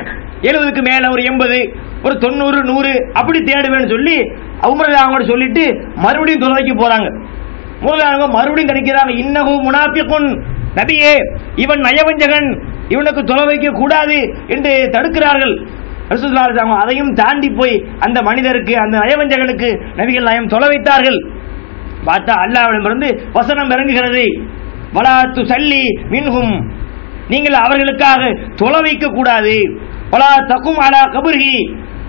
70க்கு மேல ஒரு 80 ஒரு 90 100 அப்படி தேடுவேன்னு சொல்லி உமர் அவங்க சொல்லிட்டு மறுபடியும் தொலைக்கு போறாங்க. மறுபடியும் கிடைக்கிறாங்க, இன்னஹு முனாஃபிகுன், நபியே இவன் நயவஞ்சகன், இவனுக்கு தொலை வைக்க கூடாது என்று தடுக்கிறார்கள். ரசூலுல்லாஹ் அதையும் தாண்டி போய் அந்த மனிதருக்கு, அந்த நயவஞ்சகனுக்கு நபிகள் நாயகம் தொலை வைத்தார்கள். பார்த்தா அல்லாஹ்விடமிருந்து வசனம் இறங்குகிறது, வலா துஸல்லி மின்ஹும், நீங்கள் அவர்களுக்காக தொலை வைக்க கூடாது, வலா தகும் அலா கபர்ஹி,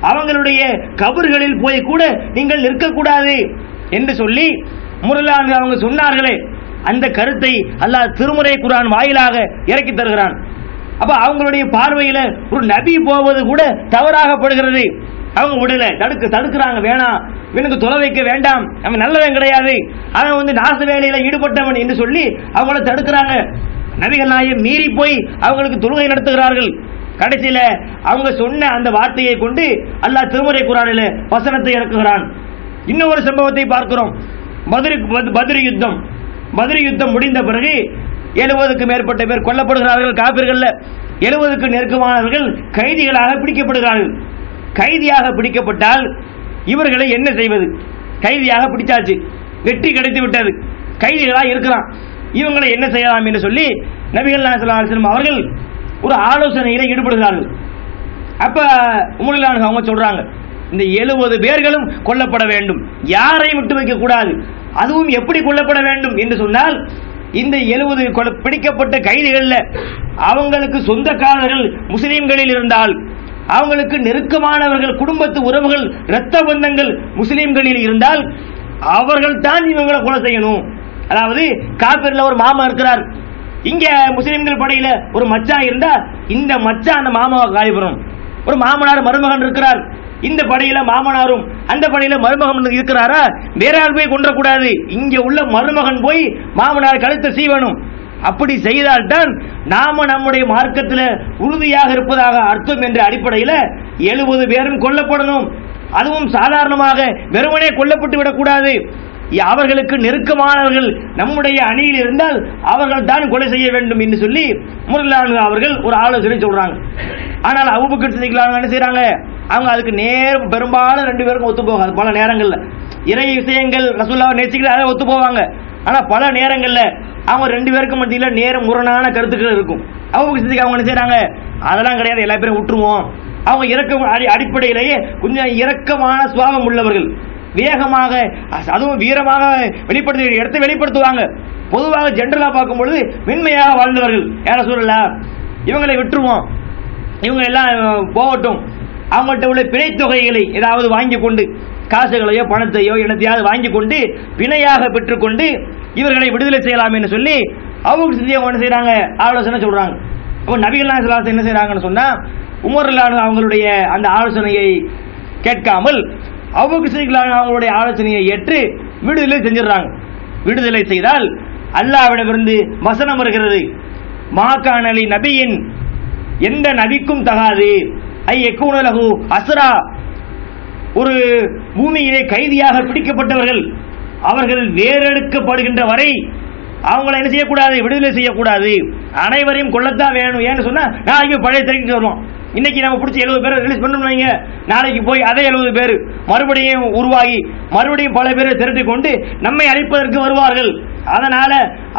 அவங்களுடைய கபர்களில் போய் கூட நீங்கள் நிற்கக்கூடாது என்று சொல்லி முரலான அவங்க சொன்னார்களே, அந்த கருத்தை அல்லாஹ் திருமுறை குர்ஆன் வாயிலாக இறக்கி தருகிறான். அப்ப அவங்களுடைய பார்வையில ஒரு நபி போவது கூட தவறாகப்படுகிறது. அவங்க உடல தடுக்கிறாங்க, வேணாம், இவனுக்கு தொலை வைக்க வேண்டாம், அவன் நல்லவன் கிடையாது, அவன் வந்து நாச வேலையில ஈடுபட்டவன் என்று சொல்லி அவங்கள தடுக்கிறாங்க. நபிகள் நாயகம் மீறி போய் அவங்களுக்கு தொழுகை நடத்துகிறார்கள். கடைசியில அவங்க சொன்ன அந்த வார்த்தையை கொண்டு அல்லாஹ் திருமுறை குர்ஆனில் வசனத்தை இறக்குகிறான். இன்னொரு சம்பவத்தை பார்க்கிறோம், பத்ர் யுத்தம் முடிந்த பிறகு 70க்கு மேற்பட்ட பேர் கொல்லப்படுகிறார்கள். காபிர்கள் 70க்கு நெருக்கமானவர்கள் கைதிகளாக பிடிக்கப்படுகிறார்கள். கைதியாக பிடிக்கப்பட்டால் இவர்களை என்ன செய்வது? கைதியாக பிடிச்சாச்சு, வெற்றி கிடைத்து விட்டது, கைதிகளாக இருக்கிறான். இவங்களை என்ன செய்யலாம் என்று சொல்லி நபிகள் நாயகம் ஸல்லல்லாஹு அலைஹி வஸல்லம் அவர்கள் ஒரு ஆலோசனையில் ஈடுபடுகிறார்கள். அப்ப உம்மு அவங்க சொல்றாங்க, இந்த 70 பேர்களும் கொல்லப்பட வேண்டும், யாரையும் விட்டு வைக்க கூடாது. அதுவும் எப்படி கொல்லப்பட வேண்டும் என்று சொன்னால், இந்த 70 பிடிக்கப்பட்ட கைதிகள்ல அவங்களுக்கு சொந்தக்காரர்கள் முஸ்லிம்களில் இருந்தால், அவங்களுக்கு நெருக்கமானவர்கள், குடும்பத்து உறவுகள், இரத்த பந்தங்கள் முஸ்லிம்களில் இருந்தால் அவர்கள் தான் இவங்களை கொலை செய்யணும். அதாவது காபிர்ல ஒரு மாமா இருக்கிறார், இங்க முஸ்லிம்கள் படையில ஒரு மச்சான் இருந்தா இந்த மச்சான் அந்த மாமாவை காலிபுரம். ஒரு மாமனார் மருமகன் இருக்கிறார், இந்த படையில மாமனாரும் அந்த படையில மருமகன் இருக்கிறாரா, வேற ஆள் போய் கொன்றக்கூடாது, இங்க உள்ள மருமகன் போய் மாமனார் கழுத்தை சீவனும். அப்படி செய்தால்தான் நாம நம்முடைய மார்க்கத்தில் உறுதியாக இருப்பதாக அர்த்தம் என்ற அடிப்படையில் 70 பேரும் கொல்லப்படணும். அதுவும் சாதாரணமாக வெறுமனே கொல்லப்பட்டு விடக்கூடாது. அவர்களுக்கு நெருக்கமானவர்கள் நம்முடைய அணியில் இருந்தால் அவர்கள் தான் கொலை செய்ய வேண்டும் என்று சொல்லி முர்லான் அவர்கள் ஒரு ஆலோசனை சொல்றாங்க. ஆனால் அபூபக்கர் சித்திக் என்ன செய்யறாங்க, அவங்க அதுக்கு பெரும்பாலும் 2 பேருக்கும் ஒத்து போகாது. பல நேரங்கள்ல இறை விஷயங்கள் ரசூலுல்லாஹ் நேசிக்கிற ஒத்து போவாங்க. ஆனா பல நேரங்கள்ல அவங்க 2 பேருக்கு மத்தியில் நேரம் முரணான கருத்துக்கள் இருக்கும். அபூபக்கர் சித்திக் அவங்க என்ன செய்யறாங்க, அதெல்லாம் கிடையாது, எல்லா பேரும் விட்டுருவோம். அவங்க இறக்க அடிப்படையிலேயே கொஞ்சம் இரக்கமான சுபாவம் உள்ளவர்கள், வேகமாக அதுவும் வீரமாக வெளிப்படுத்த இடத்தை வெளிப்படுத்துவாங்க. பொதுவாக ஜென்ரலா பார்க்கும் பொழுது மென்மையாக வாழ்ந்தவர்கள். யார சொல்லலாம், இவங்களை விட்டுருவோம், இவங்க எல்லாம் போகட்டும், அவங்கள்ட்ட உள்ள பிணை தொகைகளை ஏதாவது வாங்கி கொண்டு, காசுகளையோ பணத்தையோ என்னத்தையாவது வாங்கி கொண்டு பிணையாக பெற்றுக்கொண்டு இவர்களை விடுதலை செய்யலாம் என்று சொல்லி அவங்க என்ன செய்யறாங்க, ஆலோசனை சொல்றாங்க. அப்போ நபிகள் நாயகம் ஸல்லல்லாஹு அலைஹி வஸல்லம் என்ன செய்யறாங்கன்னு சொன்னா, உமர் அவங்களுடைய அந்த ஆலோசனையை கேட்காமல் அபூபக்கர் சித்திக் அவங்களுடைய ஆலோசனையை ஏற்று விடுதலை செஞ்சிடறாங்க. விடுதலை செய்தால் அல்லாஹ்விடமிருந்து வசனம் வருகிறது, மாகான் அலி நபியின், எந்த நபிக்கும் தகாது ஐயக்கூனலகு அஸ்ரா, ஒரு பூமியிலே கைதியாக பிடிக்கப்பட்டவர்கள் அவர்கள் வேறெடுக்கப்படுகின்ற வரை அவங்களை என்ன செய்யக்கூடாது, விடுதலை செய்யக்கூடாது, அனைவரையும் கொல்லத்தான் வேணும். ஏன்னு சொன்னா நாளைக்கு பழைய திரைக்கு வருவோம், இன்னைக்கு நம்ம பிடிச்சி 70 பேரை ரிலீஸ் பண்ணணும் வைங்க, நாளைக்கு போய் அதே 70 பேர் மறுபடியும் உருவாகி மறுபடியும் பல பேரை திரட்டி கொண்டு நம்மை அழைப்பதற்கு வருவார்கள். அதனால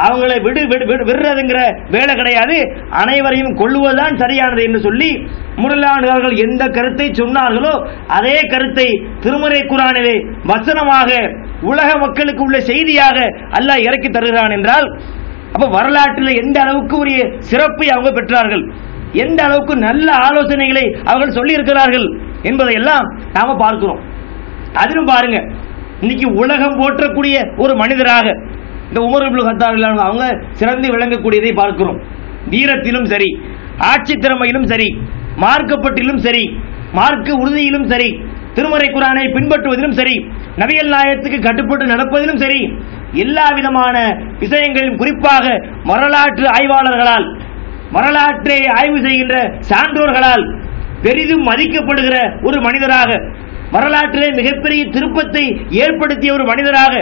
அவங்களை விடுறதுங்கிற வேலை கிடையாது, அனைவரையும் கொள்ளுவதுதான் சரியானது என்று சொல்லி முரலானவர்கள் எந்த கருத்தை சொன்னார்களோ அதே கருத்தை திருமறை குர்ஆனிலே வசனமாக உலக மக்களுக்கு உள்ள செய்தியாக அல்லாஹ் இறக்கி தருகிறான் என்றால், அப்ப வரலாற்றில் எந்த அளவுக்கு உரிய சிறப்பை அவங்க பெற்றார்கள், எந்த அளவுக்கு நல்ல ஆலோசனைகளை அவர்கள் சொல்லி இருக்கிறார்கள் என்பதையெல்லாம் நாம பார்க்கிறோம். அதிலும் பாருங்க, இன்னைக்கு உலகம் போற்றக்கூடிய ஒரு மனிதராக இந்த உமர் இப்னு கத்தாப் அவங்க சிறந்து விளங்கக்கூடியதை பார்க்கிறோம். வீரத்திலும் சரி, ஆட்சி திறமையிலும் சரி, மார்க்கப்பட்டிலும் சரி, மார்க்க உறுதியிலும் சரி, திருமறை குர்ஆனை பின்பற்றுவதிலும் சரி, நபிகள் நாயகத்துக்கு கட்டுப்பட்டு நடப்பதிலும் சரி, எல்லா விதமான விஷயங்களிலும் குறிப்பாக வரலாற்று ஆய்வாளர்களால், வரலாற்றை ஆய்வு செய்கின்ற சான்றோர்களால் பெரிதும் மதிக்கப்படுகிற ஒரு மனிதராக, வரலாற்றிலே மிகப்பெரிய திருப்பத்தை ஏற்படுத்திய ஒரு மனிதராக,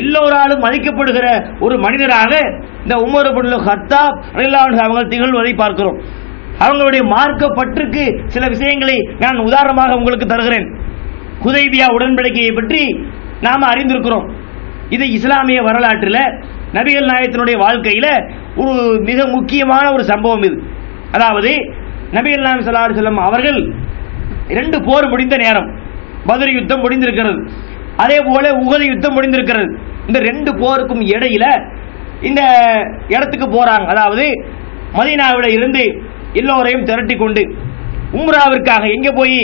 எல்லோராலும் மதிக்கப்படுகிற ஒரு மனிதராக இந்த உமர் இப்னு கத்தாப் ரலியல்லாஹு அன்ஹு அவர்கள் திகழ்வதை பார்க்கிறோம். அவங்களுடைய மார்க்க பற்றுக்கு சில விஷயங்களை நான் உதாரணமாக உங்களுக்கு தருகிறேன். ஹுதைபியா உடன்படிக்கையை பற்றி நாம் அறிந்திருக்கிறோம். இது இஸ்லாமிய வரலாற்றில் நபிகள் நாயகத்தினுடைய வாழ்க்கையில் ஒரு மிக முக்கியமான ஒரு சம்பவம் இது. அதாவது நபிகள் நாயகம் ஸல்லல்லாஹு அலைஹி வஸல்லம் அவர்கள் 2 போர் முடிந்த நேரம், பத்ர் யுத்தம் முடிந்திருக்கிறது, அதே போல உஹது யுத்தம் முடிந்திருக்கிறது. இந்த 2 போருக்கும் இடையில இந்த இடத்துக்கு போறாங்க. அதாவது மதீனாவில இருந்து எல்லோரையும் திரட்டி கொண்டு உம்ராவிற்காக எங்க போய்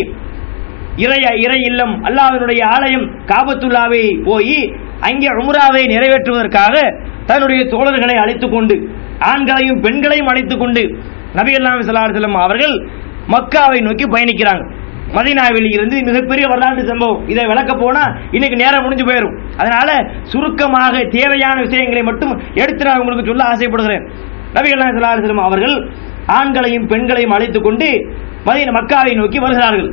இறை இல்லம் அல்லாஹ்வினுடைய ஆலயம் காபத்துல்லாவை போய் அங்கே உம்ராவை நிறைவேற்றுவதற்காக தன்னுடைய தோழர்களை அழைத்துக் கொண்டு, ஆண்களையும் பெண்களையும் அழைத்துக் கொண்டு நபிகள் நாயகம் ஸல்லல்லாஹு அலைஹி வஸல்லம் அவர்கள் மக்காவை நோக்கி பயணிக்கிறாங்க. மதீனாவில் இருந்து மிகப்பெரிய வரலாற்று சம்பவம், இதை விளக்க போனா இன்னைக்கு நேரம் முடிஞ்சு போயிடும். அதனால சுருக்கமாக தேவையான விஷயங்களை மட்டும் எடுத்து நான் உங்களுக்கு சொல்ல ஆசைப்படுகிறேன். நபிகள் நாயகம் ஸல்லல்லாஹு அலைஹி வஸல்லம் அவர்கள் ஆண்களையும் பெண்களையும் அழைத்துக் கொண்டு மக்காவை நோக்கி வருகிறார்கள்.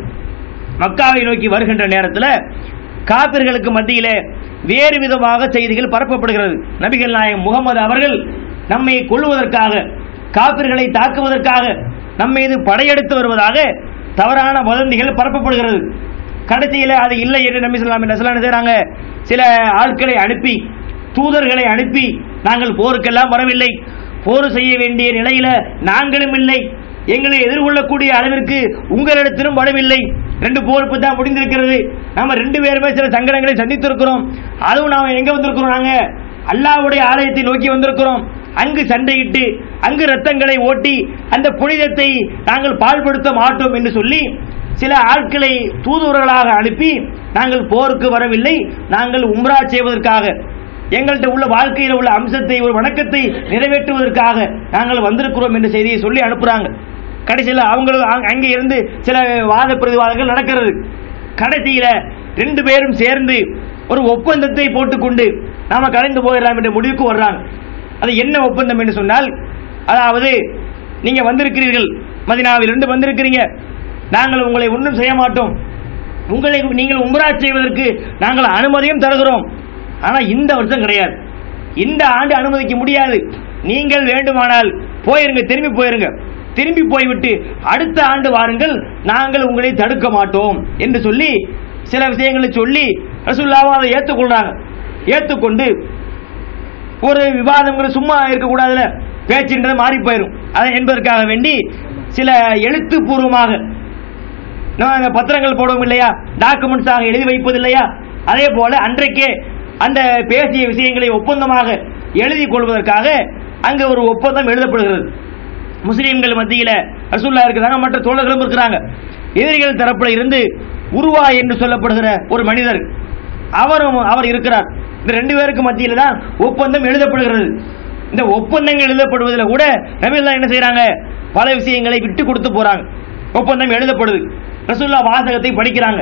மக்காவை நோக்கி வருகின்ற நேரத்தில் காபிர்களுக்கு மத்தியிலே வேறு விதமாக செய்திகள் பரப்பப்படுகிறது. நபிகள் நாயகம் முகமது அவர்கள் நம்மை கொல்லுவதற்காக, காபிர்களை தாக்குவதற்காக நம்ம மீது படையெடுத்து வருவதாக தவறான வதந்திகள் பரப்பப்படுகிறது. கடைசியில் அது இல்லை என்று நபி ஸல்லல்லாஹு அலைஹி வஸல்லம் செய்றாங்க, சில ஆட்களை அனுப்பி, தூதர்களை அனுப்பி, நாங்கள் போருக்கெல்லாம் வரவில்லை, போர் செய்ய வேண்டிய நிலையில நாங்களும் இல்லை, எங்களை எதிர்கொள்ளக்கூடிய அளவிற்கு உங்களிடத்திலும் வரவில்லை, 2 போர் தான் முடிந்திருக்கிறது, நாம 2 பேருமே சில சங்கடங்களை சந்தித்திருக்கிறோம், அதுவும் நாம எங்க வந்திருக்கிறோம், நாங்க அல்லாஹ்வுடைய ஆலயத்தை நோக்கி வந்திருக்கிறோம், அங்கு சண்டையிட்டு அங்கு ரத்தங்களை ஓட்டி அந்த புனிதத்தை நாங்கள் பாழ்படுத்த மாட்டோம் என்று சொல்லி சில ஆட்களை தூதுவர்களாக அனுப்பி, நாங்கள் போருக்கு வரவில்லை, நாங்கள் உம்ரா செய்வதற்காக, எங்கள்கிட்ட உள்ள வாழ்க்கையில் உள்ள அம்சத்தை, ஒரு வணக்கத்தை நிறைவேற்றுவதற்காக நாங்கள் வந்திருக்கிறோம் என்ற செய்தியை சொல்லி அனுப்புறாங்க. கடைசியில் அவங்களும் அங்கே இருந்து சில வாத பிரதிவாதங்கள் நடக்கிறது. கடைசியில் 2 பேரும் சேர்ந்து ஒரு ஒப்பந்தத்தை போட்டுக்கொண்டு நாம கலைந்து போயிடலாம் என்ற முடிவுக்கு வர்றாங்க. அது என்ன ஒப்பந்தம் என்று சொன்னால், அதாவது நீங்க வந்திருக்கிறீர்கள், மதீனாவிலிருந்து வந்திருக்கிறீங்க, நாங்கள் உங்களை ஒன்றும் செய்ய மாட்டோம், உங்களை நீங்கள் உம்ரா செய்வதற்கு நாங்கள் அனுமதியும் தருகிறோம், ஆனால் இந்த வருஷம் கிடையாது, இந்த ஆண்டு அனுமதிக்க முடியாது, நீங்கள் வேண்டுமானால் போயிருங்க, திரும்பி போயிருங்க, திரும்பி போய்விட்டு அடுத்த ஆண்டு வாருங்கள், நாங்கள் உங்களை தடுக்க மாட்டோம் என்று சொல்லி சில விஷயங்களை சொல்லி ரசூலுல்லாஹ் அதை ஏற்றுக்கொள்றாங்க. ஏற்றுக்கொண்டு ஒரு விவாதம் சும்மா இருக்கக்கூடாதுல, பேச்சுன்றது மாறி போயிடும், அதை என்பதற்காக வேண்டி சில எழுத்துப்பூர்வமாக நம்ம பத்திரங்கள் போடுவோம் இல்லையா, டாக்குமெண்ட்ஸாக எழுதி வைப்பது இல்லையா, அதே போல அன்றைக்கே அந்த பேசிய விஷயங்களை ஒப்பந்தமாக எழுதி கொள்வதற்காக அங்க ஒரு ஒப்பந்தம் எழுதப்படுகிறது. முஸ்லீம்கள் மத்தியில் ரசூலுல்லாஹ் இருக்கிறாங்க, மற்ற தோழர்களும் இருக்கிறாங்க. எதிரிகள் தரப்புல இருந்து உருவா என்று சொல்லப்படுகிற ஒரு மனிதர், அவர் இருக்கிறார். இந்த 2 பேருக்கு மத்தியில் தான் ஒப்பந்தம் எழுதப்படுகிறது. இந்த ஒப்பந்தங்கள் எழுதப்படுவதில் கூட நபியல்லாஹ் என்ன செய்யறாங்க, பல விஷயங்களை விட்டு கொடுத்து போறாங்க. ஒப்பந்தம் எழுதப்படுது, ரசூலுல்லாஹ் வாசகத்தை படிக்கிறாங்க,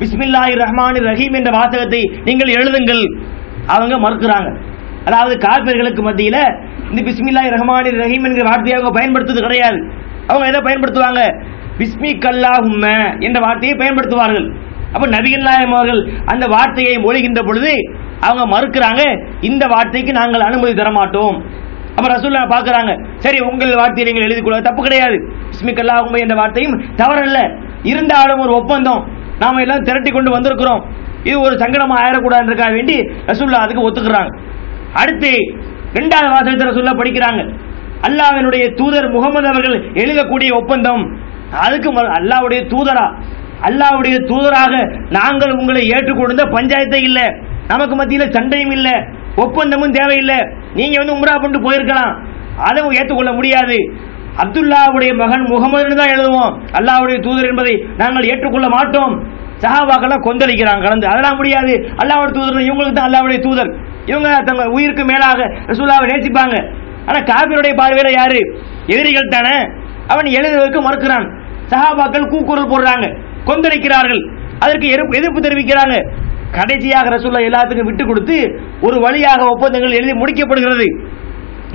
பிஸ்மில்லாஹிர் ரஹ்மானிர் ரஹீம் என்ற வாசகத்தை நீங்கள் எழுதுங்கள், அவங்க மறுக்கிறாங்க. அதாவது காபிர்களுக்கு மத்தியில் இந்த பிஸ்மில்லாஹிர் ரஹ்மானிர் ரஹீம் என்கிற வார்த்தையை அவங்க பயன்படுத்துவது கிடையாது. அவங்க எதை பயன்படுத்துவாங்க, பிஸ்மிக்கல்லாஹும்ம என்ற வார்த்தையை பயன்படுத்துவார்கள். அப்ப நபிகள் நாயகம் அவர்கள் அந்த வார்த்தையை மொழிகின்ற பொழுது அவங்க மறுக்கிறாங்க, இந்த வார்த்தைக்கு நாங்கள் அனுமதி தர மாட்டோம். அப்ப ரசூலுல்லாஹ் பார்க்கறாங்க, சரி உங்கள் வார்த்தையை நீங்கள் எழுதி கொள்ள தப்பு கிடையாது, பிஸ்மிக்கல்லாஹும்ம என்ற வார்த்தையும் தவறல்ல, இருந்தாலும் ஒரு ஒப்பந்தம், நாம எல்லாம் திரட்டி கொண்டு வந்திருக்கிறோம், இது ஒரு சங்கடமா ஆயிடக்கூடாதுன்றதுக்காக வேண்டி ரசூலுல்லாஹ் அதுக்கு ஒத்துக்கிறாங்க. அடுத்து 2வது வாசகத்தை ரசூலுல்லாஹ் படிக்கிறாங்க, அல்லாஹ்வினுடைய தூதர் முகமது அவர்கள் எழுதக்கூடிய ஒப்பந்தம், அதுக்கு அல்லாஹ்வுடைய தூதரா, அல்லாஹ்வுடைய தூதராக நாங்கள் உங்களை ஏற்றுக்கொண்ட பஞ்சாயத்தை இல்ல, நமக்கு மத்தியில் சண்டையும் இல்ல, ஒப்பந்தமும் தேவையில்லை, நீங்க உம்ரா பண்ணிட்டு போயிருக்கலாம், அதை ஏற்றுக்கொள்ள முடியாது, அப்துல்லாவுடைய மகன் முகமது தான் எழுதுவோம், அல்லாஹ்வுடைய தூதர் என்பதை நாங்கள் ஏற்றுக்கொள்ள மாட்டோம். சஹாபாக்கெல்லாம் கொந்தளிக்கிறாங்க கலந்து, அதெல்லாம் முடியாது, அல்லாஹ்வுடைய தூதர் இவங்களுக்கு தான் அல்லாஹ்வுடைய தூதர், இவங்க தங்கள் உயிருக்கு மேலாக ரசூலுல்லாஹ்வை நேசிப்பாங்க. ஆனா காபிருடைய பார்வையில யாரு, எதிரிகள் தானே, அவன் எழுதுவதற்கு மறுக்கிறான். சஹாபாக்கள் கூக்குரல் போடுறாங்க, கொந்தளிக்கிறார்கள், அதற்கு எதிர்ப்பு தெரிவிக்கிறாங்க. கடைசியாக ரசூலுல்லாஹ் எல்லாத்துக்கும் விட்டு கொடுத்து ஒரு வழியாக ஒப்பந்தங்கள் எழுதி முடிக்கப்படுகிறது.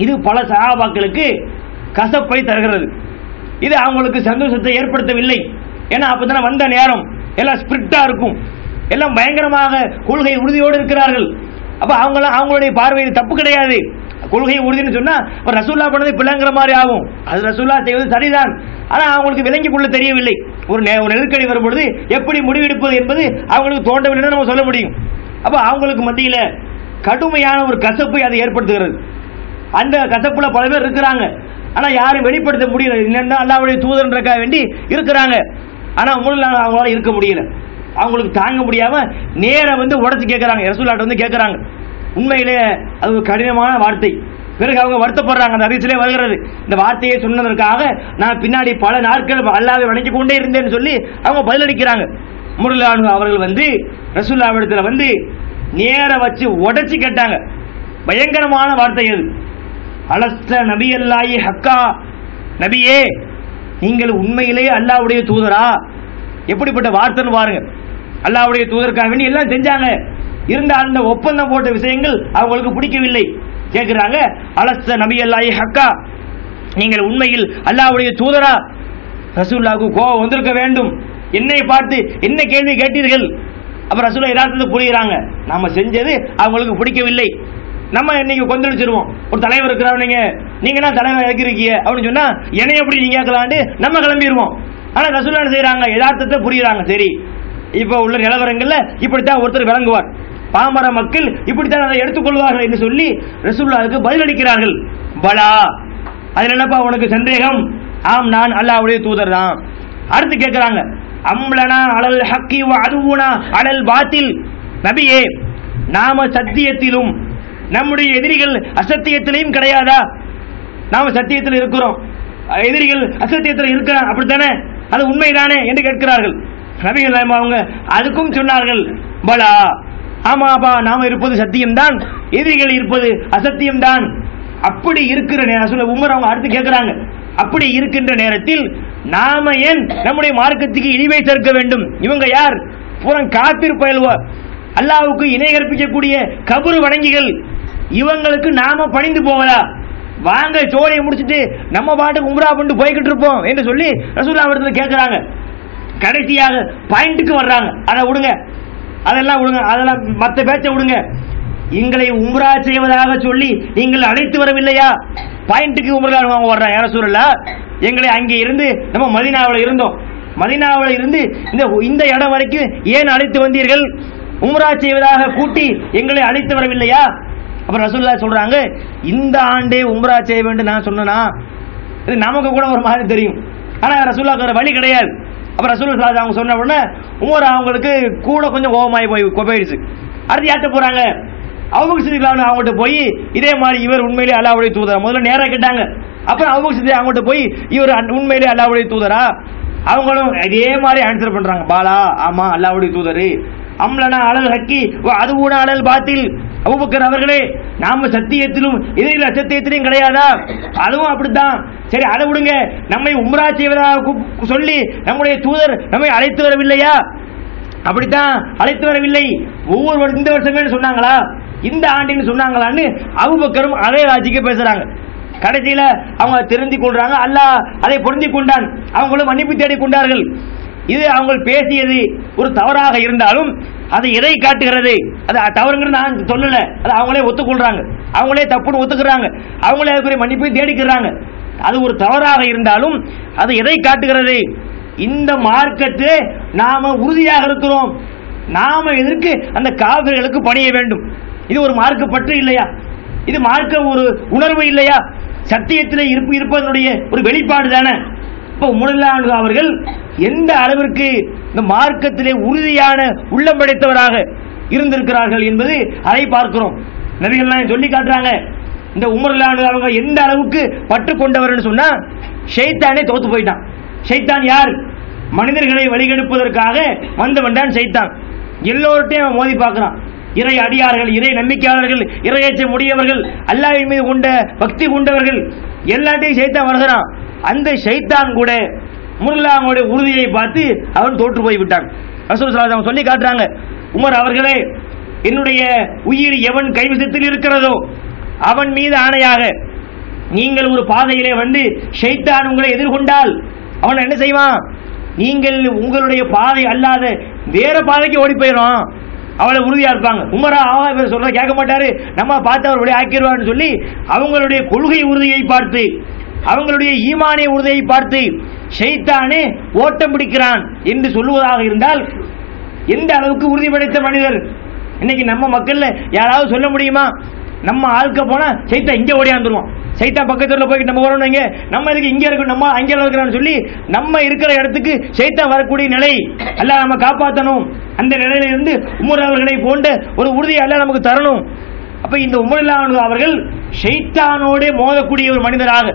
இது பல சஹாபாக்களுக்கு கசப்பை தருகிறது, இது அவங்களுக்கு சந்தோஷத்தை ஏற்படுத்தவில்லை. ஏன்னா அப்பதானே வந்த நேரம் எல்லாம் ஸ்பிரிட்டா இருக்கும், எல்லாம் பயங்கரமாக கொள்கை உறுதியோடு இருக்கிறார்கள். அப்ப அவங்களுடைய பார்வையில் தப்பு கிடையாது, கொள்கை உறுதினு சொன்னா ரசூலுல்லாஹ் பண்ணது பிள்ளைங்கிற மாதிரி ஆகும், அது ரசூலுல்லாஹ் செய்வது சரிதான். ஆனா அவங்களுக்கு விளங்கிக் கொள்ள தெரியவில்லை, ஒரு நெருக்கடி வரும்பொழுது எப்படி முடிவெடுப்பது என்பது அவங்களுக்கு தோன்றவில்லை நம்ம சொல்ல முடியும். அப்ப அவங்களுக்கு மத்தியில கடுமையான ஒரு கசப்பை அதை ஏற்படுத்துகிறது. அந்த கசப்புல பல பேர் இருக்கிறாங்க, ஆனா யாரும் வெளிப்படுத்த முடியல, என்னன்னா அல்லாஹ்வுடைய தூதர்ன்றக்காக வேண்டி இருக்கிறாங்க, ஆனா அவங்களால இருக்க முடியல, அவங்களுக்கு தாங்க முடியாம நேர உடச்சு கேட்கறாங்க, ரசூலுல்லாஹ் கேட்கறாங்க. உண்மையிலே அது ஒரு கடினமான வார்த்தை. பிறகு அவங்க வருத்தப்படுறாங்க, அந்த ஹதீஸிலே வருகிறது, இந்த வார்த்தையை சொன்னதற்காக நான் பின்னாடி பல நாட்கள் அல்லாஹ்வை வணங்கிக் கொண்டே இருந்தேன்னு சொல்லி அவங்க பதிலளிக்கிறாங்க. முர்லானு அவர்கள் ரசூலுல்லாஹ்விடத்துல நேர வச்சு உடைச்சு கேட்டாங்க, பயங்கரமான வார்த்தை அது. அலஸ்த நபியல்லாஹி ஹக்கா, நபியே நீங்கள் உண்மையிலேயே அல்லாஹ்வுடைய தூதரா, எப்படிப்பட்ட வார்த்தைன்னு பாருங்க. அல்லாஹ்வுடைய தூதருக்காக வேண்டி எல்லாம் செஞ்சாங்க, இருந்தால் அந்த ஒப்பந்தம் போட்ட விஷயங்கள் அவங்களுக்கு பிடிக்கவில்லை. கேட்கிறாங்க, அலஸ்த நபியல்லாஹி ஹக்கா, நீங்கள் உண்மையில் அல்லாஹ்வுடைய தூதரா? ரசூலுல்லாஹ்வுக்கு கோபம் வந்திருக்க வேண்டும், என்னை பார்த்து என்ன கேள்வி கேட்டீர்கள்? அப்ப ரசூலுல்லாஹ் யதார்த்தத்தை புரியுறாங்க, நாம செஞ்சது அவங்களுக்கு பிடிக்கவில்லை, நம்ம இன்னைக்கு கொந்தளிச்சிருவோம். ஒரு தலைவர் இருக்கிறார், நீங்க என்ன தலைவர் இருக்கிறீங்க அப்படின்னு சொன்னா என்னை எப்படி நீங்க கேட்கலான்னு நம்ம கிளம்பிடுவோம். ஆனா ரசூலுல்லாஹ் என்ன செய்யறாங்க, யதார்த்தத்தை புரியுறாங்க, சரி இப்ப உள்ள நிலவரங்கள்ல இப்படித்தான் ஒருத்தர் விளங்குவார், பாமர மக்கள் இப்படித்தான் அதை எடுத்துக்கொள்வார்கள் என்று சொல்லி ரசூலுல்லாஹ்வுக்கு பதிலளிக்கிறார்கள். பலா, அதுல என்னப்பா உனக்கு சந்தேகம்? ஆம், நான் அல்லாஹ்வுடைய தூதர் தான். அடுத்து கேட்கிறாங்க, அம்லனா அலல் ஹக்கி வ அதுவுனா அலல் பாத்தில். நபியே, நாம சத்தியத்திலும் நம்முடைய எதிரிகள் அசத்தியத்திலையும் கிடையாதா? நாம சத்தியத்தில் இருக்கிறோம், எதிரிகள் அசத்தியத்தில் இருக்கிறான், அப்படித்தானே? அது உண்மைதானே என்று கேட்கிறார்கள். நபிகள் அவங்க அதுக்கும் சொன்னார்கள், பலா, ஆமாப்பா, நாம இருப்பது சத்தியம்தான், எதிரிகள் இருப்பது அசத்தியம்தான். அப்படி இருக்கிற நேரம் உமர் அவங்க அடுத்து கேட்கிறாங்க, அப்படி இருக்கின்ற நேரத்தில் நாம ஏன் நம்முடைய மார்க்கத்துக்கு இழிவை சேர்க்க வேண்டும்? இவங்க யார்? பூரா காபிர் பயல்வார், அல்லாஹ்வுக்கு இணை கற்பிக்கக்கூடிய கபரு வணங்கிகள். இவங்களுக்கு நாம பணிந்து போவதா? வாங்க சோழியை முடிச்சுட்டு நம்ம பாட்டுக்கு உம்ரா பண்ணிட்டு போய்கிட்டு இருப்போம் என்று சொல்லி ரசூலுல்லாஹ் அவர்கள் கேட்கிறாங்க. கடைசியாக பாயிண்ட்டுக்கு வர்றாங்க. அதை விடுங்க, அதெல்லாம் விடுங்க, அதெல்லாம் மற்ற பேச்சை விடுங்க. எங்களை உம்ரா செய்வதாக சொல்லி நீங்கள் அழைத்து வரவில்லையா? பாயிண்ட்டுக்கு உம்ரா வர்றாங்க. யார ரசூலுல்லாஹ், எங்களை அங்கே இருந்து நம்ம மதீனாவில் இருந்தோம், மதீனாவில் இருந்து இந்த இடம் வரைக்கும் ஏன் அழைத்து வந்தீர்கள்? உம்ரா செய்வதாக கூட்டி எங்களை அழைத்து வரவில்லையா? அப்புறம் ரசூலுல்லாஹ் சொல்றாங்க, இந்த ஆண்டே உம்ரா செய்ய வேண்டும் நான் சொன்னா இது நமக்கு கூட ஒரு மாதிரி தெரியும், ஆனா ரசூலுல்லாஹ்க்கு வேற வழி கிடையாது. அப்புறம் ரசூலுல்லாஹ் அவங்க சொன்ன உடனே உமர் அவங்களுக்கு கூட கொஞ்சம் கோபமாயி போயிடுச்சு. அடுத்து யார்ட்ட போறாங்க? அபூபக்கர் சித்திக் அவங்ககிட்ட போய் இதே மாதிரி இவர் உண்மையிலே அல்லாஹ்வுடைய தூதரா? முதல்ல நேரா கேட்டாங்க. அப்புறம் அபூபக்கர் சித்திக் அவங்ககிட்ட போய் இவர் உண்மையிலே அல்லாஹ்வுடைய தூதரா? அவங்களும் இதே மாதிரி ஆன்சர் பண்றாங்க, பாலா, ஆமா, அல்லாஹ்வுடைய தூதர். அம்லனா அலல் ஹக்கி அதுவுனா அலல் பாத்தில். அபூபக்கர் அவர்களே, நாம சத்தியத்திலும் எதிரில் அசத்தியத்திலும் கிடையாதா? அதுவும் அப்படித்தான். சரி, அதை விடுங்க, நம்மை உம்ரா செய்வதாக சொல்லி நம்முடைய தூதர் நம்மை அழைத்து வரவில்லையா? அப்படித்தான் அழைத்து வரவில்லை. ஒவ்வொரு இந்த வருஷமே சொன்னாங்களா, இந்த ஆண்டின்னு சொன்னாங்களான்னு அபூபக்கரும் அதே ராஜிக்கு பேசுறாங்க. கடைசியில அவங்க தெரிந்து கொள்றாங்க, அல்லாஹ் அதை பொருந்தி கொண்டான், அவங்களும் மன்னிப்பு தேடிக் கொண்டார்கள். இது அவங்க பேசியது ஒரு தவறாக இருந்தாலும் அது எதை காட்டுகிறது? அது தவறுங்கிறது நான் சொல்லல, அது அவங்களே ஒத்துக்கொள்றாங்க, அவங்களே தப்புன்னு ஒத்துக்கிறாங்க, அவங்களே அதுக்குரிய மன்னிப்பை தேடிக்கிறாங்க. அது ஒரு தவறாக இருந்தாலும் அது எதை காட்டுகிறது? இந்த மார்க்கத்தை நாம உறுதியாக இருக்கிறோம், நாம எதற்கு அந்த காபிர்களுக்கு பணிய வேண்டும்? இது ஒரு மார்க்க பற்று இல்லையா? இது மார்க்க ஒரு உணர்வு இல்லையா? சத்தியத்திலே இருப்பதனுடைய ஒரு வெளிப்பாடு தானே. இப்போ உமர் அவர்கள் எந்த அளவிற்கு இந்த மார்க்கத்திலே உறுதியான உள்ளம் படைத்தவராக இருந்திருக்கிறார்கள் என்பது அதை பார்க்கிறோம். நபிகள் சொல்லி காட்டுறாங்க, இந்த உமர் அவங்க எந்த அளவுக்கு பற்று கொண்டவர் சொன்னா, ஷைத்தானே தோத்து போயிட்டான். ஷைத்தான் யார்? மனிதர்களை வழிகெடுப்பதற்காக வந்தவன் தான் ஷைத்தான். எல்லோர்ட்டையும் மோதி பார்க்கிறான். இறை அடியார்கள், இறை நம்பிக்கையாளர்கள், இறையேற்ற முடியவர்கள், அல்லாஹ்வின் மீது கொண்ட பக்தி கொண்டவர்கள் எல்லாத்தையும் ஷைத்தான் வருகிறான். அந்த ஷைத்தான் கூட உமருடைய உறுதியை பார்த்து அவன் தோற்று போய் விட்டான். ரசூல் ஸல்லல்லாஹு அலைஹி சொல்லி காட்டுறாங்க, உமர் அவர்களே, என்னுடைய உயிர் எவன் கைவசத்தில் இருக்கிறதோ அவன் மீது ஆணையாக, நீங்கள் ஒரு பாதையிலே வந்து ஷைத்தான் உங்களை எதிர்கொண்டால் அவன் என்ன செய்வான்? நீங்கள் உங்களுடைய பாதை அல்லாத வேற பாதைக்கு ஓடி போயிடும். அவளை உறுதியா இருப்பாங்க. உமரா இவர் சொல்ற கேட்க மாட்டாரு, நம்ம பார்த்து அவருடைய ஆக்கிடுவான்னு சொல்லி அவங்களுடைய கொள்கை உறுதியை பார்த்து, அவங்களுடைய ஈமானிய உறுதியை பார்த்து ஷைத்தானே ஓட்டம் பிடிக்கிறான் என்று சொல்லுவதாக இருந்தால் எந்த அளவுக்கு உறுதி படைத்த மனிதர்? இன்னைக்கு நம்ம மக்கள்ல யாராவது சொல்ல முடியுமா? நம்ம ஆட்க போனா ஷைத்தான் இங்க ஓடியாந்துருவோம், ஷைத்தான் பக்கத்துல போய்ட்டு நம்ம வரணும், இங்க நம்ம இதுக்கு இங்க இருக்கணும், நம்ம அங்கே இருக்கிறான்னு சொல்லி நம்ம இருக்கிற இடத்துக்கு ஷைத்தான் வரக்கூடிய நிலை அல்லாஹ் நம்ம காப்பாற்றணும். அந்த நிலையில இருந்து உமர் அவர்களை போன்ற ஒரு உறுதியை அல்லாஹ் நமக்கு தரணும். அப்ப இந்த உமர் அவர்கள் ஷைத்தானோட மோதக்கூடிய ஒரு மனிதராக,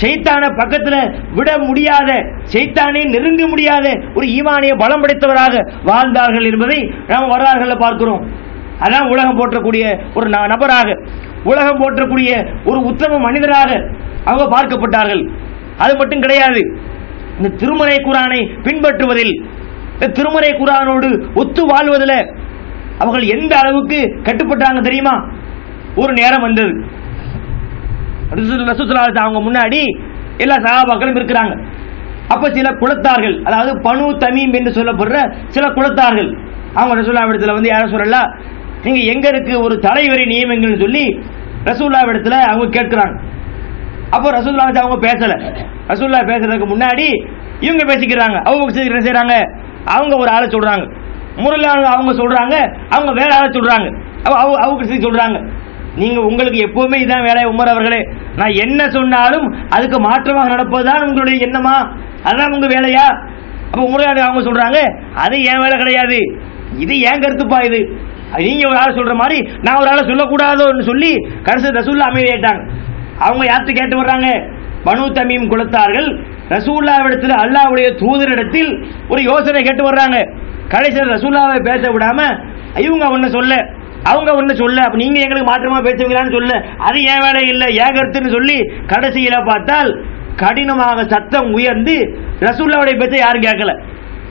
ஷைத்தான பக்கத்துல விட முடியாத, ஷைத்தானை நெருங்க முடியாத ஒரு ஈமானிய பலம் படைத்தவராக வாழ்ந்தார்கள் என்பதை நாம் வரலாறுகளை பார்க்கிறோம். அதான் உலகம் போற்றக்கூடிய ஒரு நபராக, உலகம் போற்றக்கூடிய ஒரு உத்தம மனிதராக அவங்க பார்க்கப்பட்டார்கள். அது மட்டும் கிடையாது, இந்த திருமறை குர்ஆனை பின்பற்றுவதில், இந்த திருமறை குர்ஆனோடு ஒத்து வாழ்வதில் அவர்கள் எந்த அளவுக்கு கட்டுப்பட்டாங்க தெரியுமா? ஒரு நேரம் வந்தது, ரசூலுல்லாஹ் அவங்க முன்னாடி எல்லா சஹாபாக்களும் இருக்கிறாங்க. அப்ப சில குலத்தார்கள், அதாவது பனு தமீம் என்று சொல்லப்படுற சில குலத்தார்கள், அவங்க ரசூலுல்லாஹ் இடத்துல வந்து யார சொல்லலாம், நீங்க எங்க இருக்கு ஒரு தலைவரை நியமிங்கன்னு சொல்லி ரசூலுல்லாஹ் இடத்துல அவங்க கேட்கிறாங்க. அப்போ ரசூலுல்லாஹ் அவங்க பேசல. ரசூலுல்லாஹ் பேசுறதுக்கு முன்னாடி இவங்க பேசிக்கிறாங்க. அவங்க என்ன செய்றாங்க, அவங்க ஒரு ஆளை சொல்றாங்க, முரளியாளர்கள் அவங்க சொல்றாங்க, அவங்க வேற ஆள சொல்றாங்க, அவங்க சொல்றாங்க, நீங்க உங்களுக்கு எப்பவுமே இதான் வேலை உமர் அவர்களே, நான் என்ன சொன்னாலும் அதுக்கு மாற்றமாக நடப்பதுதான் உங்களுடைய எண்ணமா, அதுதான் உங்க வேலையா? அப்ப உமர் அவங்க சொல்றாங்க, அது என் வேலை கிடையாது, இது ஏன் கருத்துப்பா, இது நீங்க ஒரு ஆள் சொல்ற மாதிரி நான் ஒரு ஆளை சொல்லக்கூடாதோன்னு சொல்லி கடைசி ரசூல்லா அமைதியாயிட்டாங்க. அவங்க யார்த்து கேட்டு வர்றாங்க? பனு தமீம் குலத்தார்கள் ரசூல்லாவிடத்தில் அல்லாஹ்வுடைய தூதரிடத்தில் ஒரு யோசனை கேட்டு வர்றாங்க. கடைசியில் ரசூல்லாவை பேச விடாம இவங்க ஒன்னு சொல்ல, அவங்க ஒன்னு சொல்ல, அப்ப நீங்க எங்களுக்கு மாற்றமா பேசுவீங்களான்னு சொல்ல, அது ஏன் வேலை இல்லை, ஏன் கருத்துன்னு சொல்லி கடைசியில பார்த்தால் கடினமாக சத்தம் உயர்ந்து ரசூல்லாவுடைய பேச்சை யாரும் கேட்கல.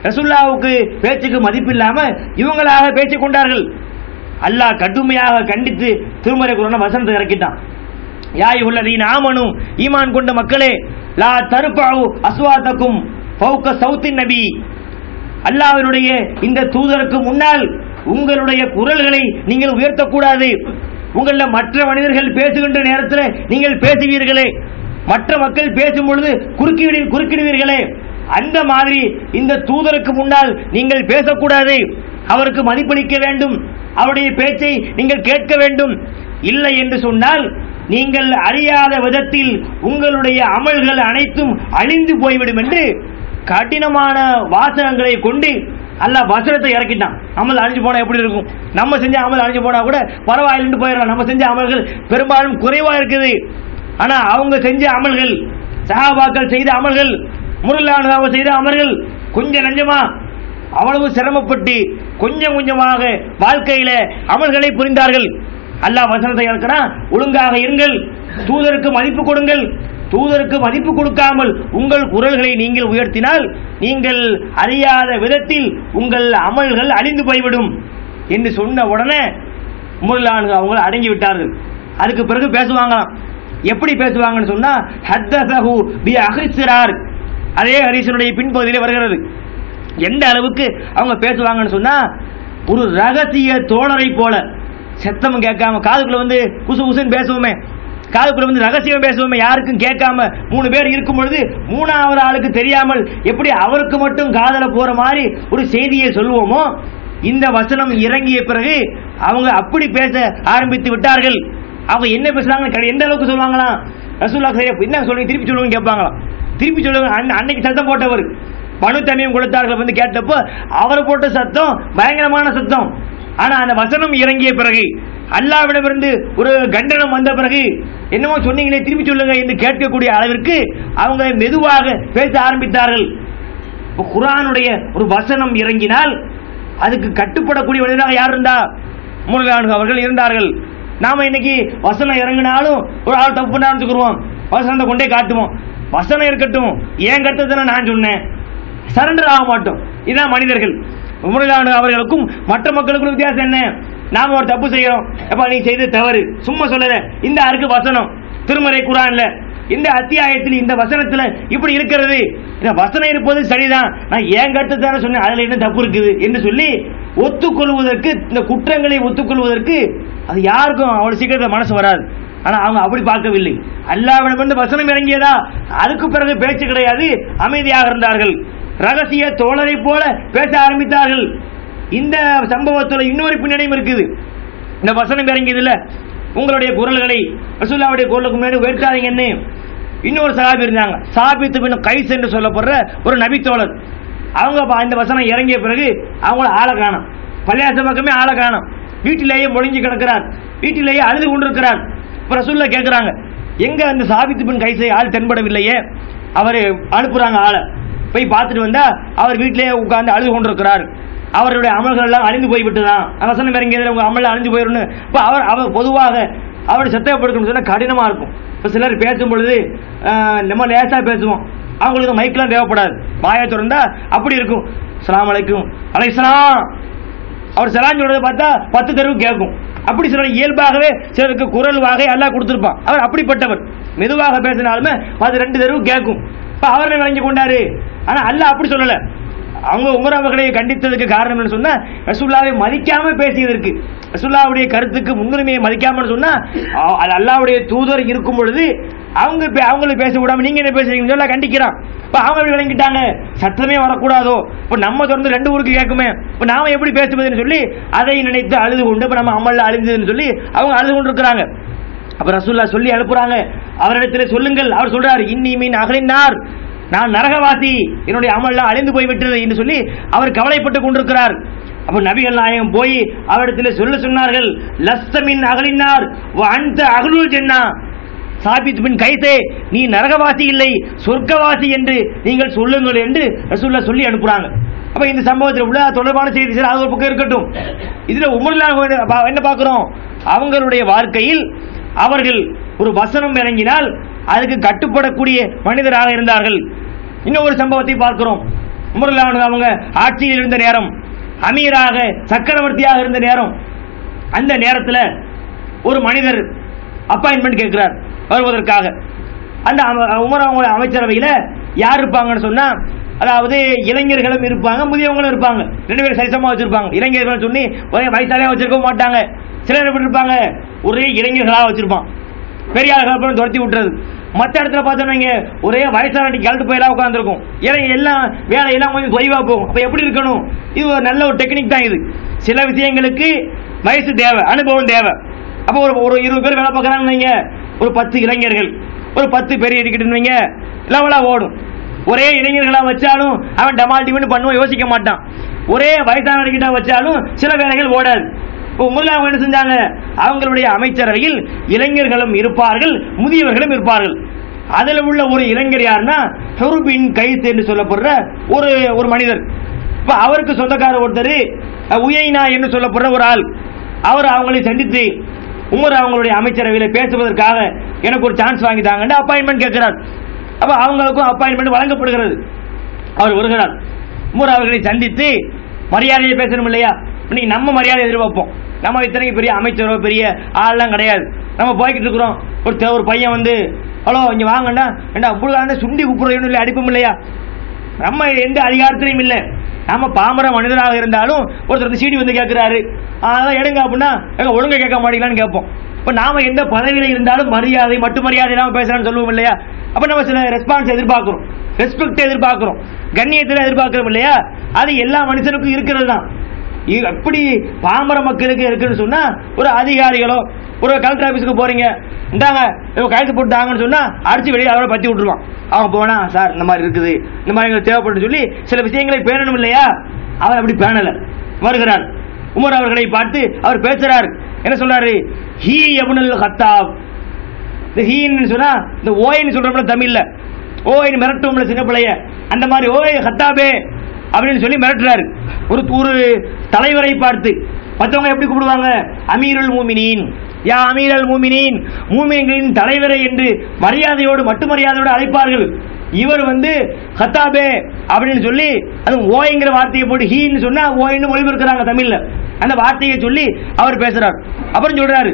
ரசூல்லாவுக்கு பேச்சுக்கு மதிப்பு இல்லாம இவங்களாக பேசிக் கொண்டார்கள். அல்லாஹ் கடுமையாக கண்டித்து திருமறை குர்ஆன் வசனத்தை இறக்கிட்டான். யா அய்யுஹல்லதீன ஆமனு, ஈமான் கொண்ட மக்களே, லா தர்ஃபஉ அஸ்வாதக்கும் ஃபௌக ஸௌத்தின் நபி, அல்லாஹ்வினுடைய இந்த தூதருக்கு முன்னால் உங்களுடைய குரல்களை நீங்கள் உயர்த்தக்கூடாது. உங்கள மற்ற மனிதர்கள் பேசுகின்ற நேரத்தில் நீங்கள் பேசுவீர்களே, மற்ற மக்கள் பேசும் பொழுது குறுக்கிடுவீர்களே, அந்த மாதிரி இந்த தூதருக்கு முன்னால் நீங்கள் பேசக்கூடாது. அவருக்கு மதிப்பளிக்க வேண்டும், அவருடைய பேச்சை நீங்கள் கேட்க வேண்டும். இல்லை என்று சொன்னால் நீங்கள் அறியாத விதத்தில் உங்களுடைய அமல்கள் அனைத்தும் அழிந்து போய்விடும் என்று கடினமான வாசகங்களை கொண்டு அல்லாஹ் வசனத்தை இறக்கிட்டான். அமல் அழிஞ்சு போனா எப்படி இருக்கும்? நம்ம செஞ்ச அமல் அழிஞ்சு போனா கூட பரவாயில்லைன்னு போயிடலாம். நம்ம செஞ்ச அமல்கள் பெரும்பாலும் குறைவா இருக்குது. ஆனா அவங்க செஞ்ச அமல்கள், சஹாபாக்கள் செய்த அமல்கள், முரளியாளர்கள் செய்த அமல்கள் கொஞ்சம் நஞ்சமா அவ்வளவு சிரமப்பட்டு கொஞ்சம் கொஞ்சமாக வாழ்க்கையில அமல்களை புரிந்தார்கள். அல்லாஹ் வசனத்தை இறக்கிறான், ஒழுங்காக இருங்கள், தூதருக்கு மதிப்பு கொடுங்கள். தூதருக்கு மதிப்பு கொடுக்காமல் உங்கள் குரல்களை நீங்கள் உயர்த்தினால் நீங்கள் அறியாத விதத்தில் உங்கள் அமல்கள் அழிந்து போய்விடும் என்று சொன்ன உடனே முரளியாளர்கள் அவங்க அடங்கி விட்டார்கள். அதுக்கு பிறகு பேசுவாங்களாம். எப்படி பேசுவாங்கன்னு சொன்னா, ஹத்தஸஹு பி அஹ்ரிஸ்ரார், அதே ஹரிசனுடைய பின்பகுதியில் வருகிறது. எந்த அளவுக்கு அவங்க பேசுவாங்கன்னு சொன்னா, ஒரு ரகசிய தோழரை போல, சத்தமும் கேட்காம, காதுக்குள்ள வந்து குசு குசுன்னு பேசுவோமே, காதுக்குள்ள வந்து ரகசியம் பேசுவோமே, யாருக்கும் கேட்காம 3 பேர் இருக்கும் பொழுது 3வது ஆளுக்கு தெரியாமல் எப்படி அவருக்கு மட்டும் காதல போற மாதிரி ஒரு செய்தியை சொல்லுவோமோ, இந்த வசனம் இறங்கிய பிறகு அவங்க அப்படி பேச ஆரம்பித்து விட்டார்கள். அவங்க என்ன பேசுறாங்க, எந்த அளவுக்கு சொல்லுவாங்களாம், ரசூலுல்லாஹ் சரியா என்ன சொல்லுங்க, திருப்பி சொல்லுங்க கேட்பாங்களாம். திருப்பி சொல்லுங்க. அன்னைக்கு சத்தம் போட்டவர் பனு தமீம் கொடுத்தார்கள் வந்து கேட்டப்போ அவர் போட்ட சத்தம் பயங்கரமான சத்தம். ஆனா அந்த வசனம் இறங்கிய பிறகு, அல்லாஹ்விடமிருந்து ஒரு கண்டனம் வந்த பிறகு, என்னமோ சொன்னீங்களே திருப்பி சொல்லுங்க என்று கேட்கக்கூடிய அளவிற்கு அவங்க மெதுவாக பேச ஆரம்பித்தார்கள். குர்ஆனுடைய ஒரு வசனம் இறங்கினால் அதுக்கு கட்டுப்படக்கூடிய மனிதராக யார் இருந்தா? முரளியாளர்கள் அவர்கள் இருந்தார்கள். நாம இன்னைக்கு வசனம் இறங்கினாலும் ஒரு ஆள் தப்பு பண்ண ஆரம்பிச்சுக்குருவோம், வசனத்தை கொண்டே காட்டுவோம். வசனம் இருக்கட்டும், ஏன் கருத்தை நான் சொன்னேன், சரண்டர் ஆக மாட்டோம். இதுதான் மனிதர்கள். முரளியாளர்கள் அவர்களுக்கும் மற்ற மக்களுக்கும் வித்தியாசம் என்ன? நாம ஒரு தப்பு செய்யறோம், அப்ப நீ செய்த தவறு சும்மா சொல்லல, இந்த அருக்கு வசனம் திருமறை குர்ஆன்ல இந்த அத்தியாயத்தில் இந்த வசனத்துல இப்படி இருக்கிறது, இந்த வசனம் இருப்பது சரிதான், நான் ஏன் கருத்து தானே சொன்னேன், அதுல என்ன தப்பு இருக்குது என்று சொல்லி ஒத்துக்கொள்வதற்கு, இந்த குற்றங்களை ஒத்துக்கொள்வதற்கு அது யாருக்கும் அவ்வளவு சீக்கிரத்தில் மனசு வராது. ஆனா அவங்க அப்படி பார்க்கவில்லை. அல்லாஹ்விடமிருந்து வசனம் இறங்கியதா, அதுக்கு பிறகு பேச்சு கிடையாது, அமைதியாக இருந்தார்கள். ரகசிய தோழரை போல பேச ஆரம்பித்தார்கள். இந்த சம்பவத்தில் இன்னொரு பின்னணியும் இருக்குது. இந்த வசனம் இறங்கியதுல உங்களுடைய குரல்களை ரசூலுல்லாஹ்வுடைய குரலுக்கு முன்னாடி உயர்த்தாதீங்கன்னு இன்னொரு சஹாபி இருந்தாங்க, சாபித் பின் கைஸ் என்று சொல்லப்படுற ஒரு நபி தோழர். அவங்க இந்த வசனம் இறங்கிய பிறகு அவங்கள ஆளை காணோம், பள்ளியாச பக்கமே ஆளை காணோம், வீட்டிலேயே முழங்கி கிடக்கிறார், வீட்டிலேயே அழுது கொண்டிருக்கிறார். இப்ப ரசூலுல்லாஹ் கேட்கிறாங்க, எங்க அந்த சாபித் பின் கைஸை ஆள் தென்படவில்லையே? அவர் அனுப்புறாங்க ஆளை, போய் பார்த்துட்டு வந்தா அவர் வீட்டிலேயே உட்கார்ந்து அழுது கொண்டிருக்கிறார், அவருடைய அமல்கள் எல்லாம் அழிந்து போய்விட்டுதான், வசனம் இறங்கியதில் உங்க அமல் அழிஞ்சு போயிடும். இப்ப அவர் பொதுவாக அவருடைய சத்தப்படுக்கணும்னு சொன்னா கடினமா இருக்கும். இப்ப சிலர் பேசும் பொழுது நம்ம லேசா பேசுவோம், அவங்களுக்கு மைக்கெல்லாம் தேவைப்படாது, வாயை திறந்தா அப்படி இருக்கும், அஸ்ஸலாமு அலைக்கும் அலைஹிஸ்ஸலாம், அவர் சலாம் சொல்றதை பார்த்தா 10 தடவை கேட்கும். அப்படி சிலர் இயல்பாகவே சிலருக்கு குரல் வாகை எல்லாம் கொடுத்திருப்பான், அவர் அப்படிப்பட்டவர், மெதுவாக பேசினாலுமே அது 2 தடவை கேட்கும். இப்ப அவரை வழங்கி கொண்டாரு. ஆனா அல்லாஹ் அப்படி சொல்லல. அவங்க உமர் அவர்களை கண்டித்ததுக்கு காரணம் என்ன சொன்னா, ரசூலுல்லாஹ்வை மதிக்காம பேசியதற்கு, ரசூலுல்லாஹ்வுடைய கருத்துக்கு முன்னுரிமையை மதிக்காம சொன்னா, அல்லாஹ்வுடைய தூதர் இருக்கும் பொழுது அவங்களை பேச விடாம நீங்க என்ன பேசுறீங்கன்னு சொல்ல கண்டிக்கிறான். இப்ப அவங்க எப்படி விளங்கிட்டாங்க, சத்தமே வரக்கூடாதோ, இப்ப நம்ம தொடர்ந்து 2 ஊருக்கு கேட்குமே, இப்ப நாம எப்படி பேசுவதுன்னு சொல்லி அதை நினைத்து அழுது கொண்டு இப்ப நம்ம அமல்ல அழிந்ததுன்னு சொல்லி அவங்க அழுது கொண்டு இருக்கிறாங்க. அப்ப ரசூலுல்லாஹ் சொல்லி அனுப்புறாங்க, அவரிடத்தில் சொல்லுங்கள். அவர் சொல்றாரு, இன்னி மீன் அகலினார், நான் நரகவாசி, என்னுடைய அமல்லாம் அழிந்து போய்விட்டது என்று சொல்லி அவர் கவலைப்பட்டு கொண்டிருக்கிறார். அப்ப நபிகள் நாயகம் போய் அவரிடத்தில் சொல்ல சொன்னார்கள், லஸ்தமின் அகலினார் அந்த அகலுல் ஜன்னா, சாபித் பின் கைஸே, நீ நரகவாசி இல்லை சொர்க்கவாசி என்று நீங்கள் சொல்லுங்கள் என்று ரசூலுல்லாஹ் சொல்லி அனுப்புறாங்க. அப்ப இந்த சம்பவத்தில் உள்ள தொடர்பான செய்தி சார் அது ஒரு பக்கம் இருக்கட்டும். இதுல உமர்லாம் என்ன பார்க்கிறோம், அவங்களுடைய வாழ்க்கையில் அவர்கள் ஒரு வசனம் இறங்கினால் அதுக்கு கட்டுப்படக்கூடிய மனிதராக இருந்தார்கள். இன்னும் ஒரு சம்பவத்தை பார்க்கிறோம். உமர்லானு அவங்க ஆட்சியில் இருந்த நேரம், அமீராக சக்கரவர்த்தியாக இருந்த நேரம், அந்த நேரத்தில் ஒரு மனிதர் அப்பாயின்மெண்ட் கேட்கிறார் வருவதற்காக. அந்த உமர் அவங்க அமைச்சரவையில் யார் இருப்பாங்கன்னு சொன்னா, அதாவது இளைஞர்களும் இருப்பாங்க, முதியவங்களும் இருப்பாங்க, 2 பேரும் சரிசமா வச்சிருப்பாங்க. இளைஞர்கள் சொல்லி வயசாலையா வச்சிருக்க மாட்டாங்க. சிலர் எப்படி இருப்பாங்க, ஒரே இளைஞர்களாக வச்சிருப்பான், பெரிய ஆளுகள் துரத்தி விட்டுறது. மற்ற இடத்துல பார்த்தோம்னா ஒரே வயசான கலட்டு போயெல்லாம் உட்காந்துருக்கும், எல்லாம் வேலையெல்லாம் கொஞ்சம் தொய்வா போகும். அப்ப எப்படி இருக்கணும், இது ஒரு நல்ல ஒரு டெக்னிக் தான். இது சில விஷயங்களுக்கு வயசு தேவை, அனுபவம் தேவை. அப்போ ஒரு 20 பேர் வேலை பார்க்கறாங்க, ஒரு 10 இளைஞர்கள், ஒரு 10 பெரிய டிக்கெட் லெவலா ஓடும். ஒரே இளைஞர்களா வச்சாலும் அவன் டமால் டிமன் பண்ணுவான், யோசிக்க மாட்டான். ஒரே வயசான கிட்ட வச்சாலும் சில வேலைகள் ஓடாது. இப்போ உமர்ல அவங்க என்ன செஞ்சாங்க, அவங்களுடைய அமைச்சரவையில் இளைஞர்களும் இருப்பார்கள், முதியவர்களும் இருப்பார்கள். அதில் உள்ள ஒரு இளைஞர் யாருன்னா ஹுர்பின் கைஸ் என்று சொல்லப்படுற ஒரு மனிதர். இப்போ அவருக்கு சொந்தக்கார ஒருத்தர் உயைனா என்று சொல்லப்படுற ஒரு ஆள். அவர் அவங்களை சந்தித்து உமர் அவங்களுடைய அமைச்சரவையில் பேசுவதற்காக எனக்கு ஒரு சான்ஸ் வாங்கிட்டாங்க அப்பாயின்மெண்ட் கேட்கிறார். அப்ப அவங்களுக்கும் அப்பாயின்மெண்ட் வழங்கப்படுகிறது. அவர் வருகிறார், உமர் அவர்களை சந்தித்து மரியாதையை பேசணும் இல்லையா. இன்னைக்கு நம்ம மரியாதை எதிர்பார்ப்போம், நம்ம இத்தனைக்கு பெரிய அமைச்சரோ பெரிய ஆள்லாம் கிடையாது. நம்ம போய்கிட்டு இருக்கிறோம், ஒரு பையன் வந்து ஹலோ இங்க வாங்கண்டா ஏண்டா உங்களுக்கு சுண்டி கூப்பிடுறோம் இல்லை, அடிப்பும் இல்லையா. நம்ம எந்த அதிகாரத்திலையும் இல்லை, நம்ம பாமர மனிதராக இருந்தாலும் ஒருத்தர் சீடி வந்து கேட்கிறாரு, அதான் எடுங்க அப்படின்னா எங்க ஒழுங்கா கேட்க மாட்டீங்களான்னு கேட்போம். இப்ப நாம எந்த பதவியில இருந்தாலும் மரியாதை மட்டும் மரியாதை இல்லாம பேசுறான்னு சொல்லுவோம் இல்லையா. அப்ப நம்ம சில ரெஸ்பான்ஸ் எதிர்பார்க்கிறோம், ரெஸ்பெக்ட் எதிர்பார்க்கிறோம், கண்ணியத்தில் எதிர்பார்க்கிறோம் இல்லையா. அது எல்லா மனுஷனுக்கும் இருக்கிறது தான். எப்படி பாமர மக்களுக்கு இருக்குன்னு சொன்னா, ஒரு அதிகாரிகளோ ஒரு கலெக்டர் ஆபீஸுக்கு போறீங்க, இந்தாங்க கைது போட்டாங்கன்னு சொன்னா அடிச்சு வெளியே அவரை பத்தி விட்டுருவான். அவன் போனா சார் இந்த மாதிரி இருக்குது, இந்த மாதிரி எங்களுக்கு தேவைப்பட்டு சொல்லி சில விஷயங்களை பேணணும் இல்லையா. அவர் அப்படி பேணல. வருகிறார், உமர் அவர்களை பார்த்து அவர் பேசுறார், என்ன சொல்றாரு, ஹீ அபுனல் ஹத்தாப். இந்த ஹீன்னு சொன்னா இந்த ஓயின்னு சொல்றோம்ல தமிழ்ல, ஓயின்னு மிரட்டும்ல சின்ன பிள்ளைய, அந்த மாதிரி ஓய் ஹத்தாபே அப்படின்னு சொல்லி மிரட்டுறாரு. ஒரு தலைவரை பார்த்து மற்றவங்க எப்படி கூப்பிடுவாங்க, அமீருல் மூமினீன், யா அமீரல் மூமினீன், மூமின்களின் தலைவரை என்று மரியாதையோடு மட்டு மரியாதையோடு அழைப்பார்கள். இவர் வந்து ஹத்தாபே அப்படின்னு சொல்லி அது ஓய்ங்கிற வார்த்தையை போட்டு ஹீன்னு சொன்னா ஓய்ன்னு மொழிபெயர்க்கிறாங்க தமிழ்ல, அந்த வார்த்தையை சொல்லி அவர் பேசுறார். அப்புறம் சொல்றாரு,